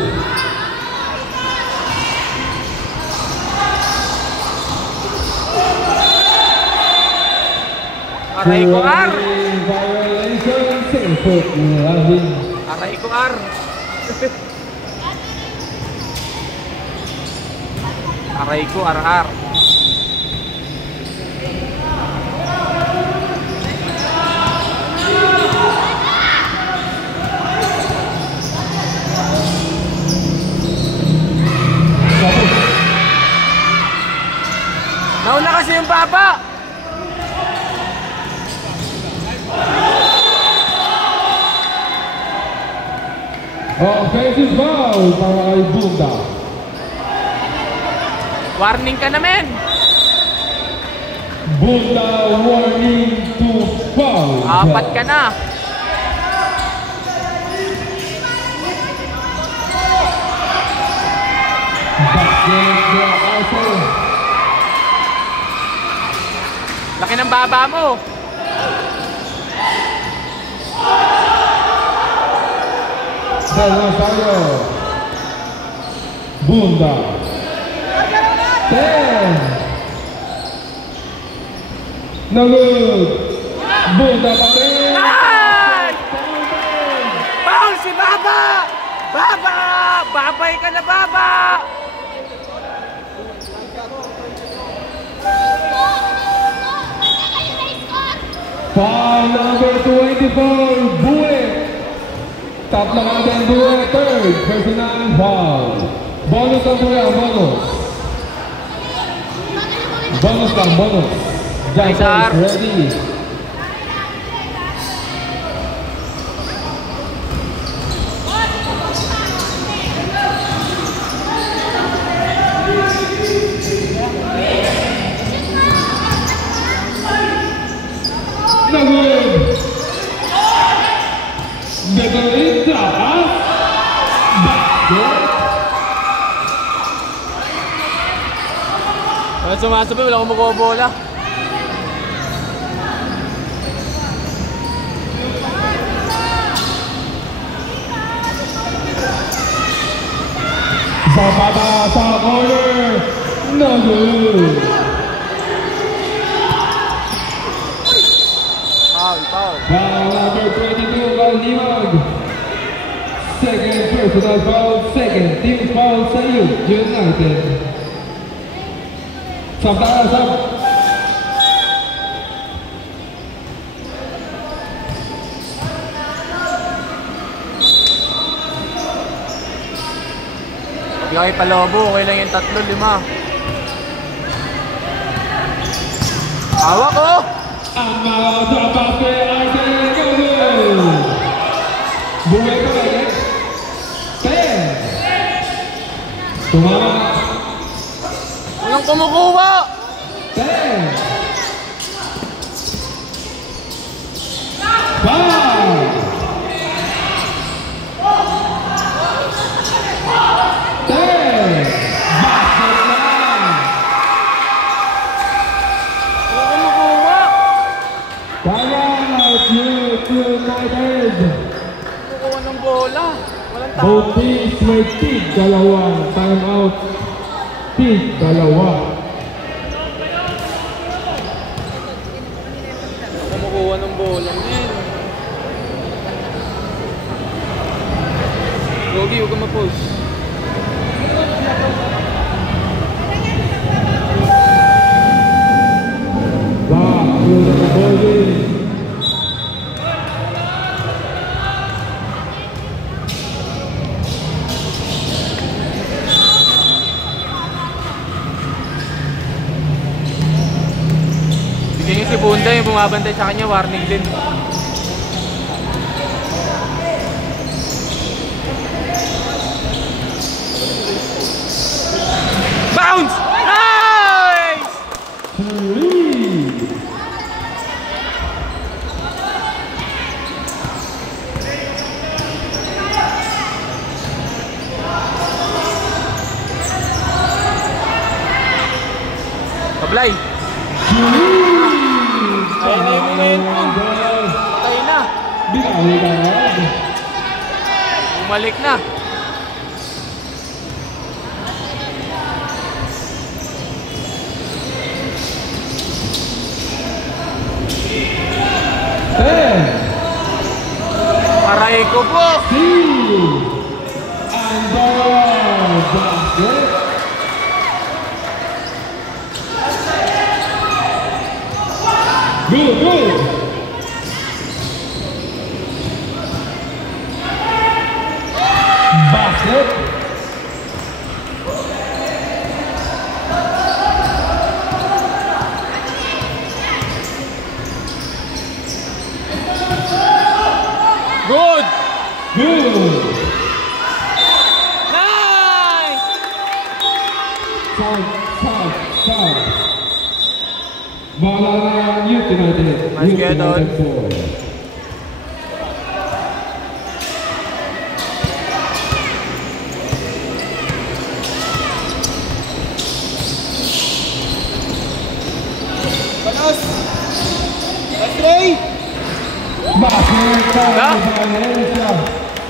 Aray ko, Ar! Violation, 6 foot, landing. Aray ko, Ar! Aray ko, Ar. Nauna kasi yung baba! Offensive foul para kay Bunda. Warning ka naman! Bunda warning to foul. 4 ka na! Laki ng baba mo! Del Rosario. Bunda. 10. No good. Bunda pa rin. Ay! Foul si Baba! Baba! Babay ka na, Baba! Foul number 24, Buet. Tatlo natin Buet, third, personal foul. Bonus ang Buet, bonus. Bonus lang, bonus. Nice, Ar. Ready. No good. Bedelita. Basket. Wala sumasabi, wala akong magbobola. Sa baba, sa corner. No good. Foul. Foul number 22, personal foul, second team foul sa United. Sub tayo, sub. Hindi kayo palobo, okay lang yung 3-5. Hawak ko! Ang mga dapat kay Arden Gagol. Buhay ka ba yan? 10. Tumama. Walang kumukuha! 10. 5. 10. Basket na. Walang kumukuha! Timeout, United. Kumukuha ng bola. Walang tao. Both teams may tig dalawa. Timeout. Tig dalawa. Kumukuha ng bola. Man. Gogi, huwag ka ma-post. Back to the ball. Bigyan niyo si Bunda yung bumabantay sa kanya, warning din. Bounce! Nice! Pablay! Ayun na yung momentum. Patay na. Bumalik na. Aray ko po. Good, good. Basket. Good. Good. Nice. South. Bola na United. Mas ganon. United 4. Panos. Astray. Basket sa Na? Valencia.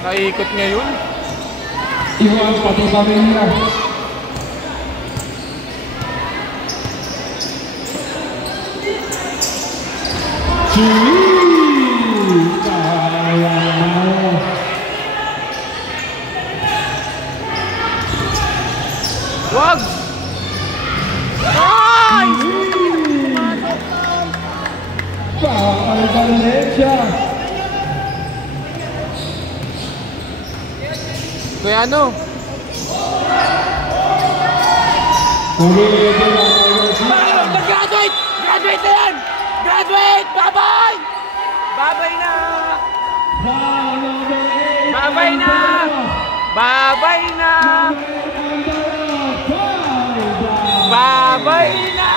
Naikot ngayon. Iwan pati pamilya. Wag! Nice! Foul Valencia. Kuya ano? Mag-graduate! Graduate na yan! Graduate! Bye-bye! Bye-bye na! Bye-bye na! Bye-bye na! Bye-bye na!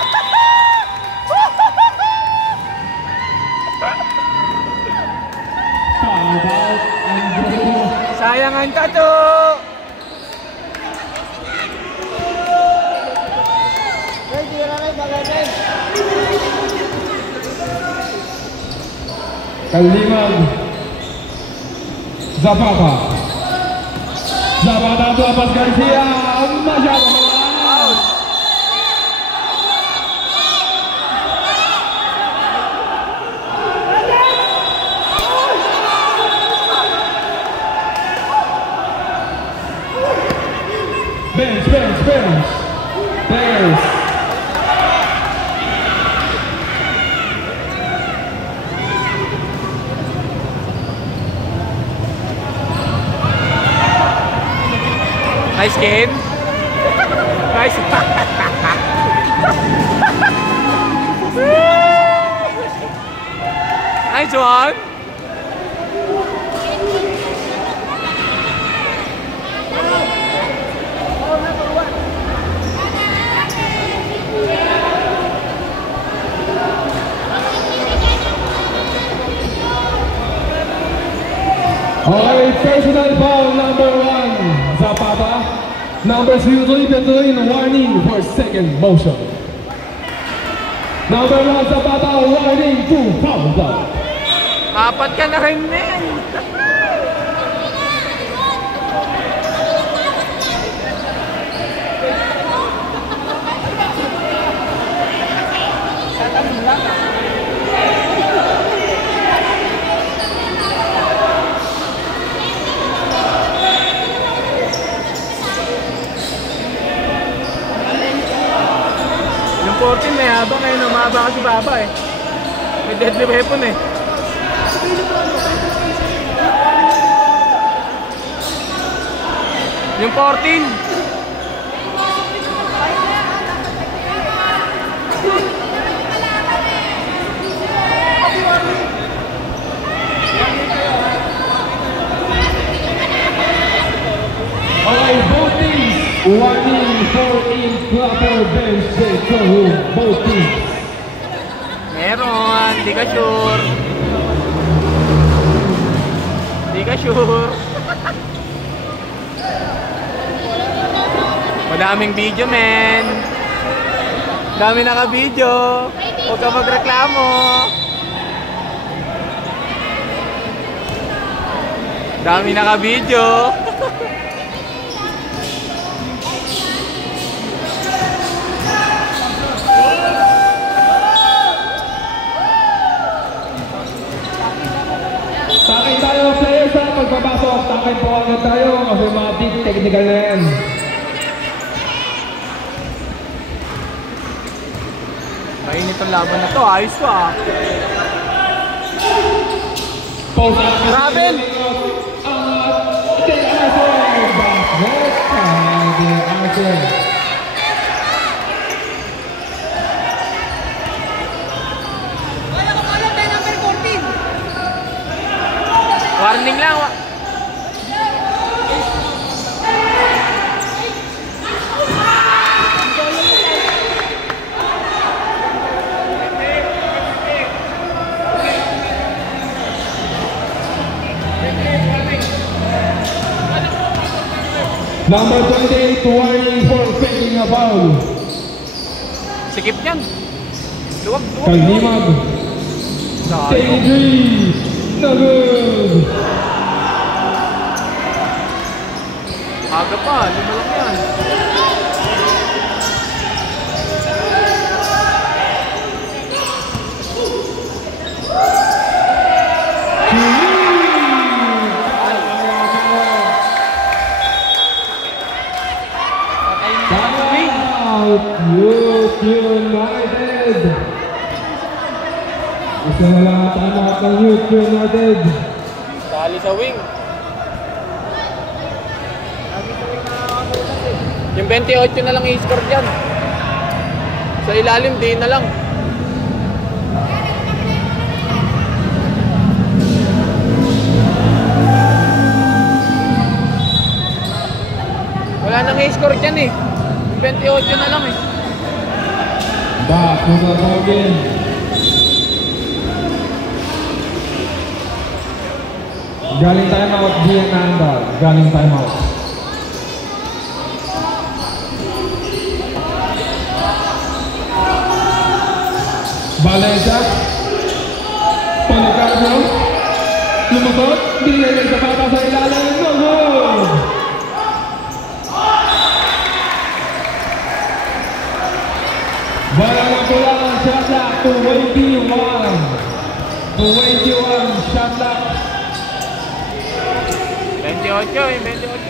Sayangan ka to! Kalimag Zapata to atas Garcia. Masyadong skin? Nice. Nice one. Okay, personal foul number 1, Zapata. Numbers usually between warning for second motion. Number 1, Zapata, warning 2, foul down. Apat ka na rin, men. Yung 14 may habang ngayon, umaba kasi baba eh. May deadly weapon eh. Yung 14. Okay, both teams, warning for improper bench control room, both teams. Meron, di ka sure. Di ka sure. Madaming video, men. Dami naka-video. Huwag ka magreklamo. Dami naka-video. Takay tayo players ha, pagpapasok, takay po agad tayo kasi mga big technical na yan. Kainit ang laban na to, ayos to ah. Travel! The answer! Basket! The answer! Kaya ko pala tayo number 14. Warning lang. Number 28, warning for faking a foul. Sikip yan. Luwag, luwag. Kalimag. Taking three. No good. Aga pa, lima lang yan. Youth United. Isa na lang ang tanak ng Youth United. Sali sa wing. Yung 28 na lang i-score dyan. Sa ilalim, di na lang. Wala nang i-score dyan eh. 28 na lang eh. Back to the ball game. Galing time out, Gian Nanda. Galing time out. Valencia. Panicardo. Lumusot. Binigay sa pata sa ilalim. No good. Bola na bola ang shot clock to 21. 21 shot clock. 28 yung 28.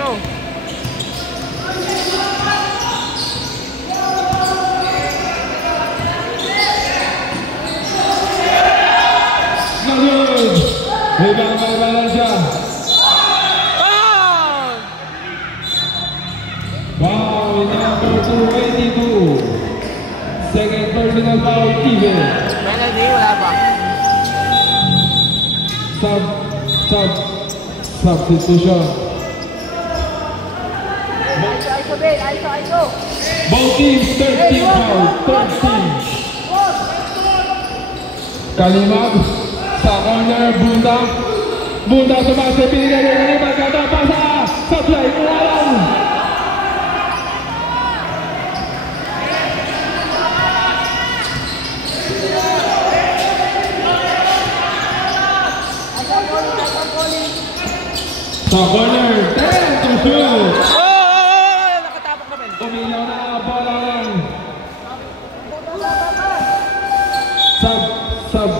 No good. Rebound by Valencia. foul even. Penalty, wala pa. Substitution. Both teams 13 foul, 13. Kalimag sa corner, Bunda. Bunda sumasa, pinigay ni Kalimag. Ganda pasa, supply, uwalan. Sa corner, 10 to shoot. Nakatapok naman. Umilaw na bola lang. Sub.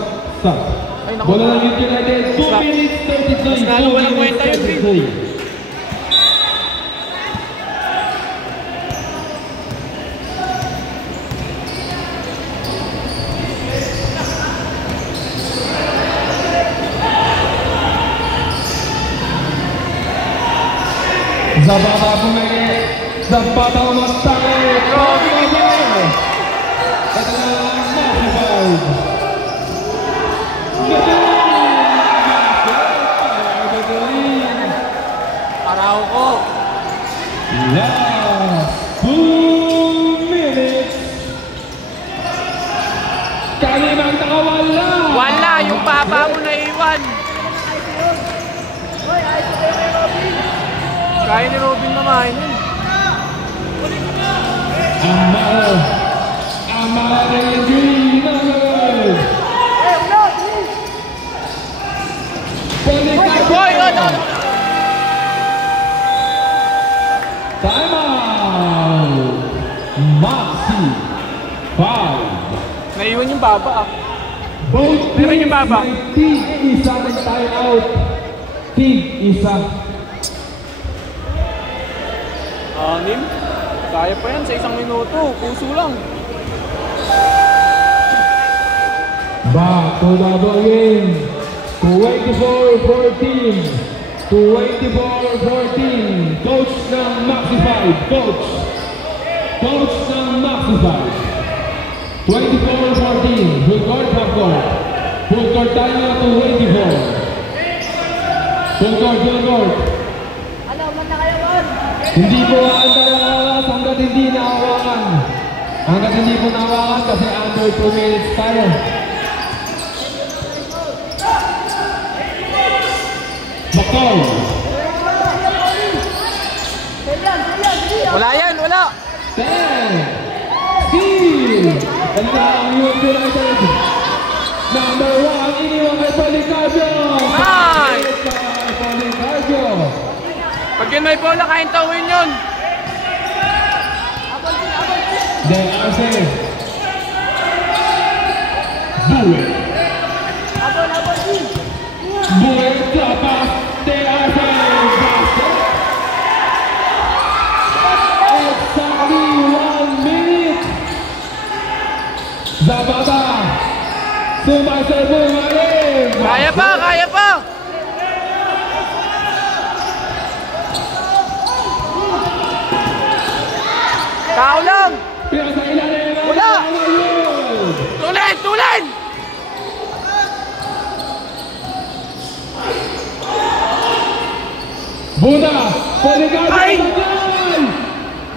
Ay, naku. Bola lang yung United. 2 minutes 33. Mas lalo walang kwenta yun, Green. Zapata bumili. Zapata umatake. Ito na ang Massified. Araw ko. Last 2 minutes. Kalimang nakawala. Wala, yung baba mo na iwan. Kaya ni Robin mamahin yun. Amara ng green. Boy, ano? Time out. Maxi 5. Naiwan yung baba ah. Both Meron yung baba. Tig isa ng time out. Tig isa. Anim? Kaya pa yan sa 1 minuto. Puso lang. Back to the game. 24-14. 24-14. Coach ng Maxified. Coach ng Maxified. 24-14. Full court, half court. Full court tayo na 24. Full court. Hindi po alas hanggat hindi naawakan. Hanggat hindi po naawakan kasi under 2 minutes tayo. Bakal. Wala yan, wala. 10. Steal. And now United. Number 1, iniwan kay Policardio. Nice. Policardio. Pag yun may bola, kain tawin yun. They are safe. Buet. Buet dapat. They are safe. Exactly 1 minute. Zapata. Sumasabi maling. Kaya pa, kaya pa. Tao lang. Pero sa ilalim. Wala. Tulen! Bunda, Policardio. Ay!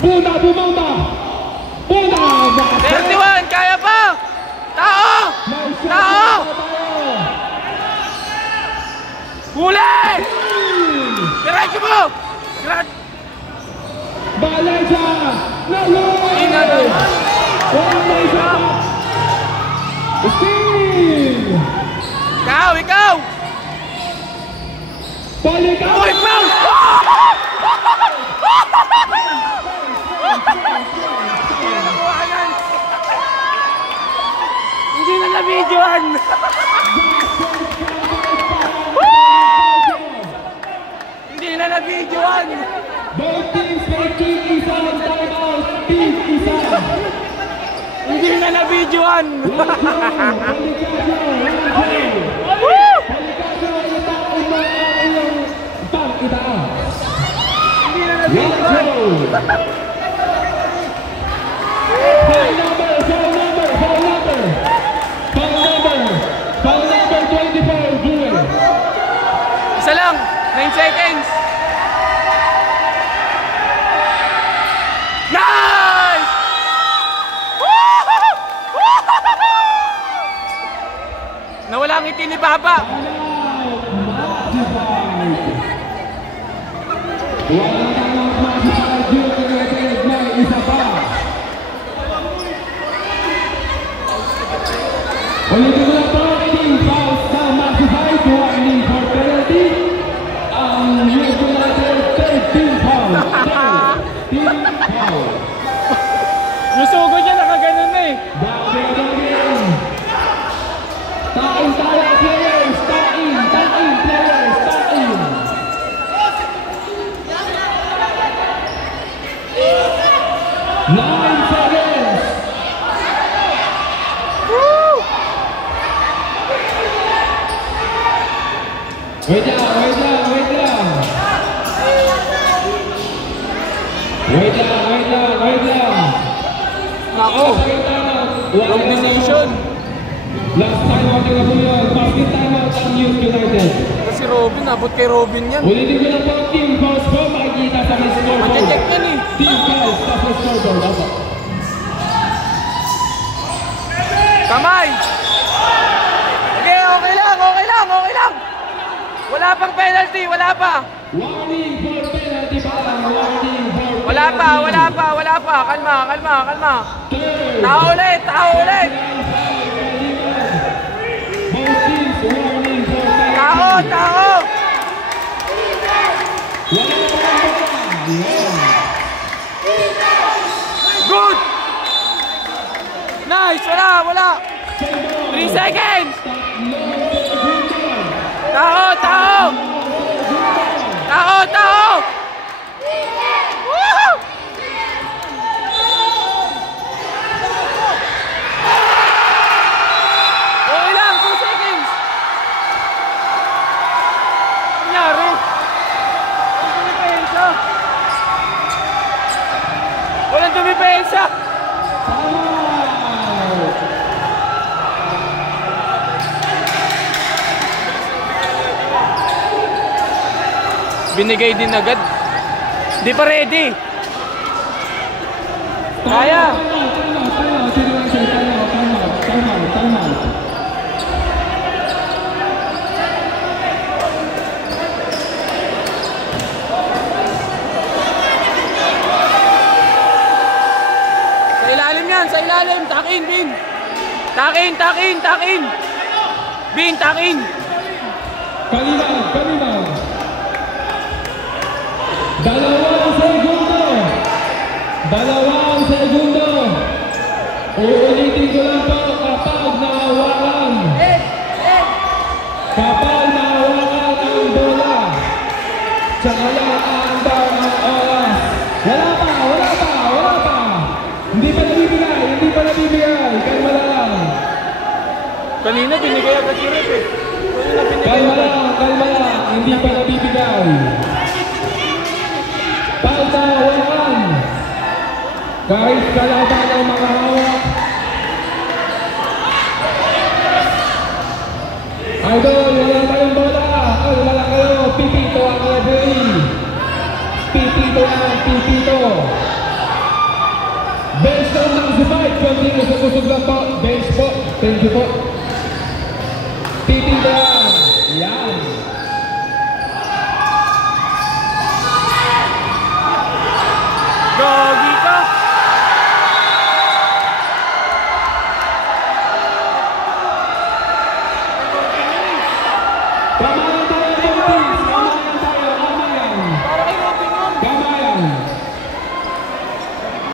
Bunda, bumanda. Bunda, 31, kaya pa. Tao! Huli! Diretso mo! Balansa! Ingatan! Steal! Ikaw! Policardio! Uy, foul! Hindi na na-videoan! Hindi na na-videoan! Both teams making isa ng timeout. Team isa. Hindi na na-videoan! Policardio, itakot mo ang iyong pang-itaas. Hindi na na-videoan! Foul number. Nawala ang ngiti ni Baba. Wala ka ng Maxify Junior United, may isa pa. Ulitin ko na po, team fouls na Maxify, warning for penalty. Ang Youth United, third team foul. Team foul. Yung sugo niya nakaganon na eh. Dagdag. Tain tayo players, tain players, tain. 9 seconds. Woo! Wait lang. Nako. Wrong decision. Last time out na po yun. Basket time out ang Youth United. Kasi Robin, abot kay Robin yan. Ulitin ko na po, team fouls po. Makikita sa may scoreboard. Mache-check yan eh. Team fouls sa may scoreboard. Opo. Kamay! Okay, okay lang. Wala pang penalty, wala pa. Warning for penalty pa lang. Warning for penalty. Wala pa. Kalma. Tao ulit. Both teams warning for penalty. Tao. Good! Nice, wala. 3 seconds. Tao. Woohoo! Okay lang, 2 seconds. Nangyari? Walang dumipensa. Binigay din agad. Di pa ready. Kaya. Time out. Sa ilalim. Takin, Bin. Takin. Bin, takin. Kalinaw. 2 segundo. Uulitin ko lang po kapag nahawakan. Kapag nahawakan ang bola. Tsaka lang aandar ang oras. Wala pa. Hindi pa nabibigay. Kalma lang. Kanina binigay agad yung rep eh. Kalma lang. Hindi pa nabibigay. Pagtawakan. Kahit kalaban ang mga hawak. Idol, wala tayong bola. Wala kayo. Pipito ang referee. Pipito. Bench down ng si Fight. Continue sa kusog lang po. Bench po. Thank you po.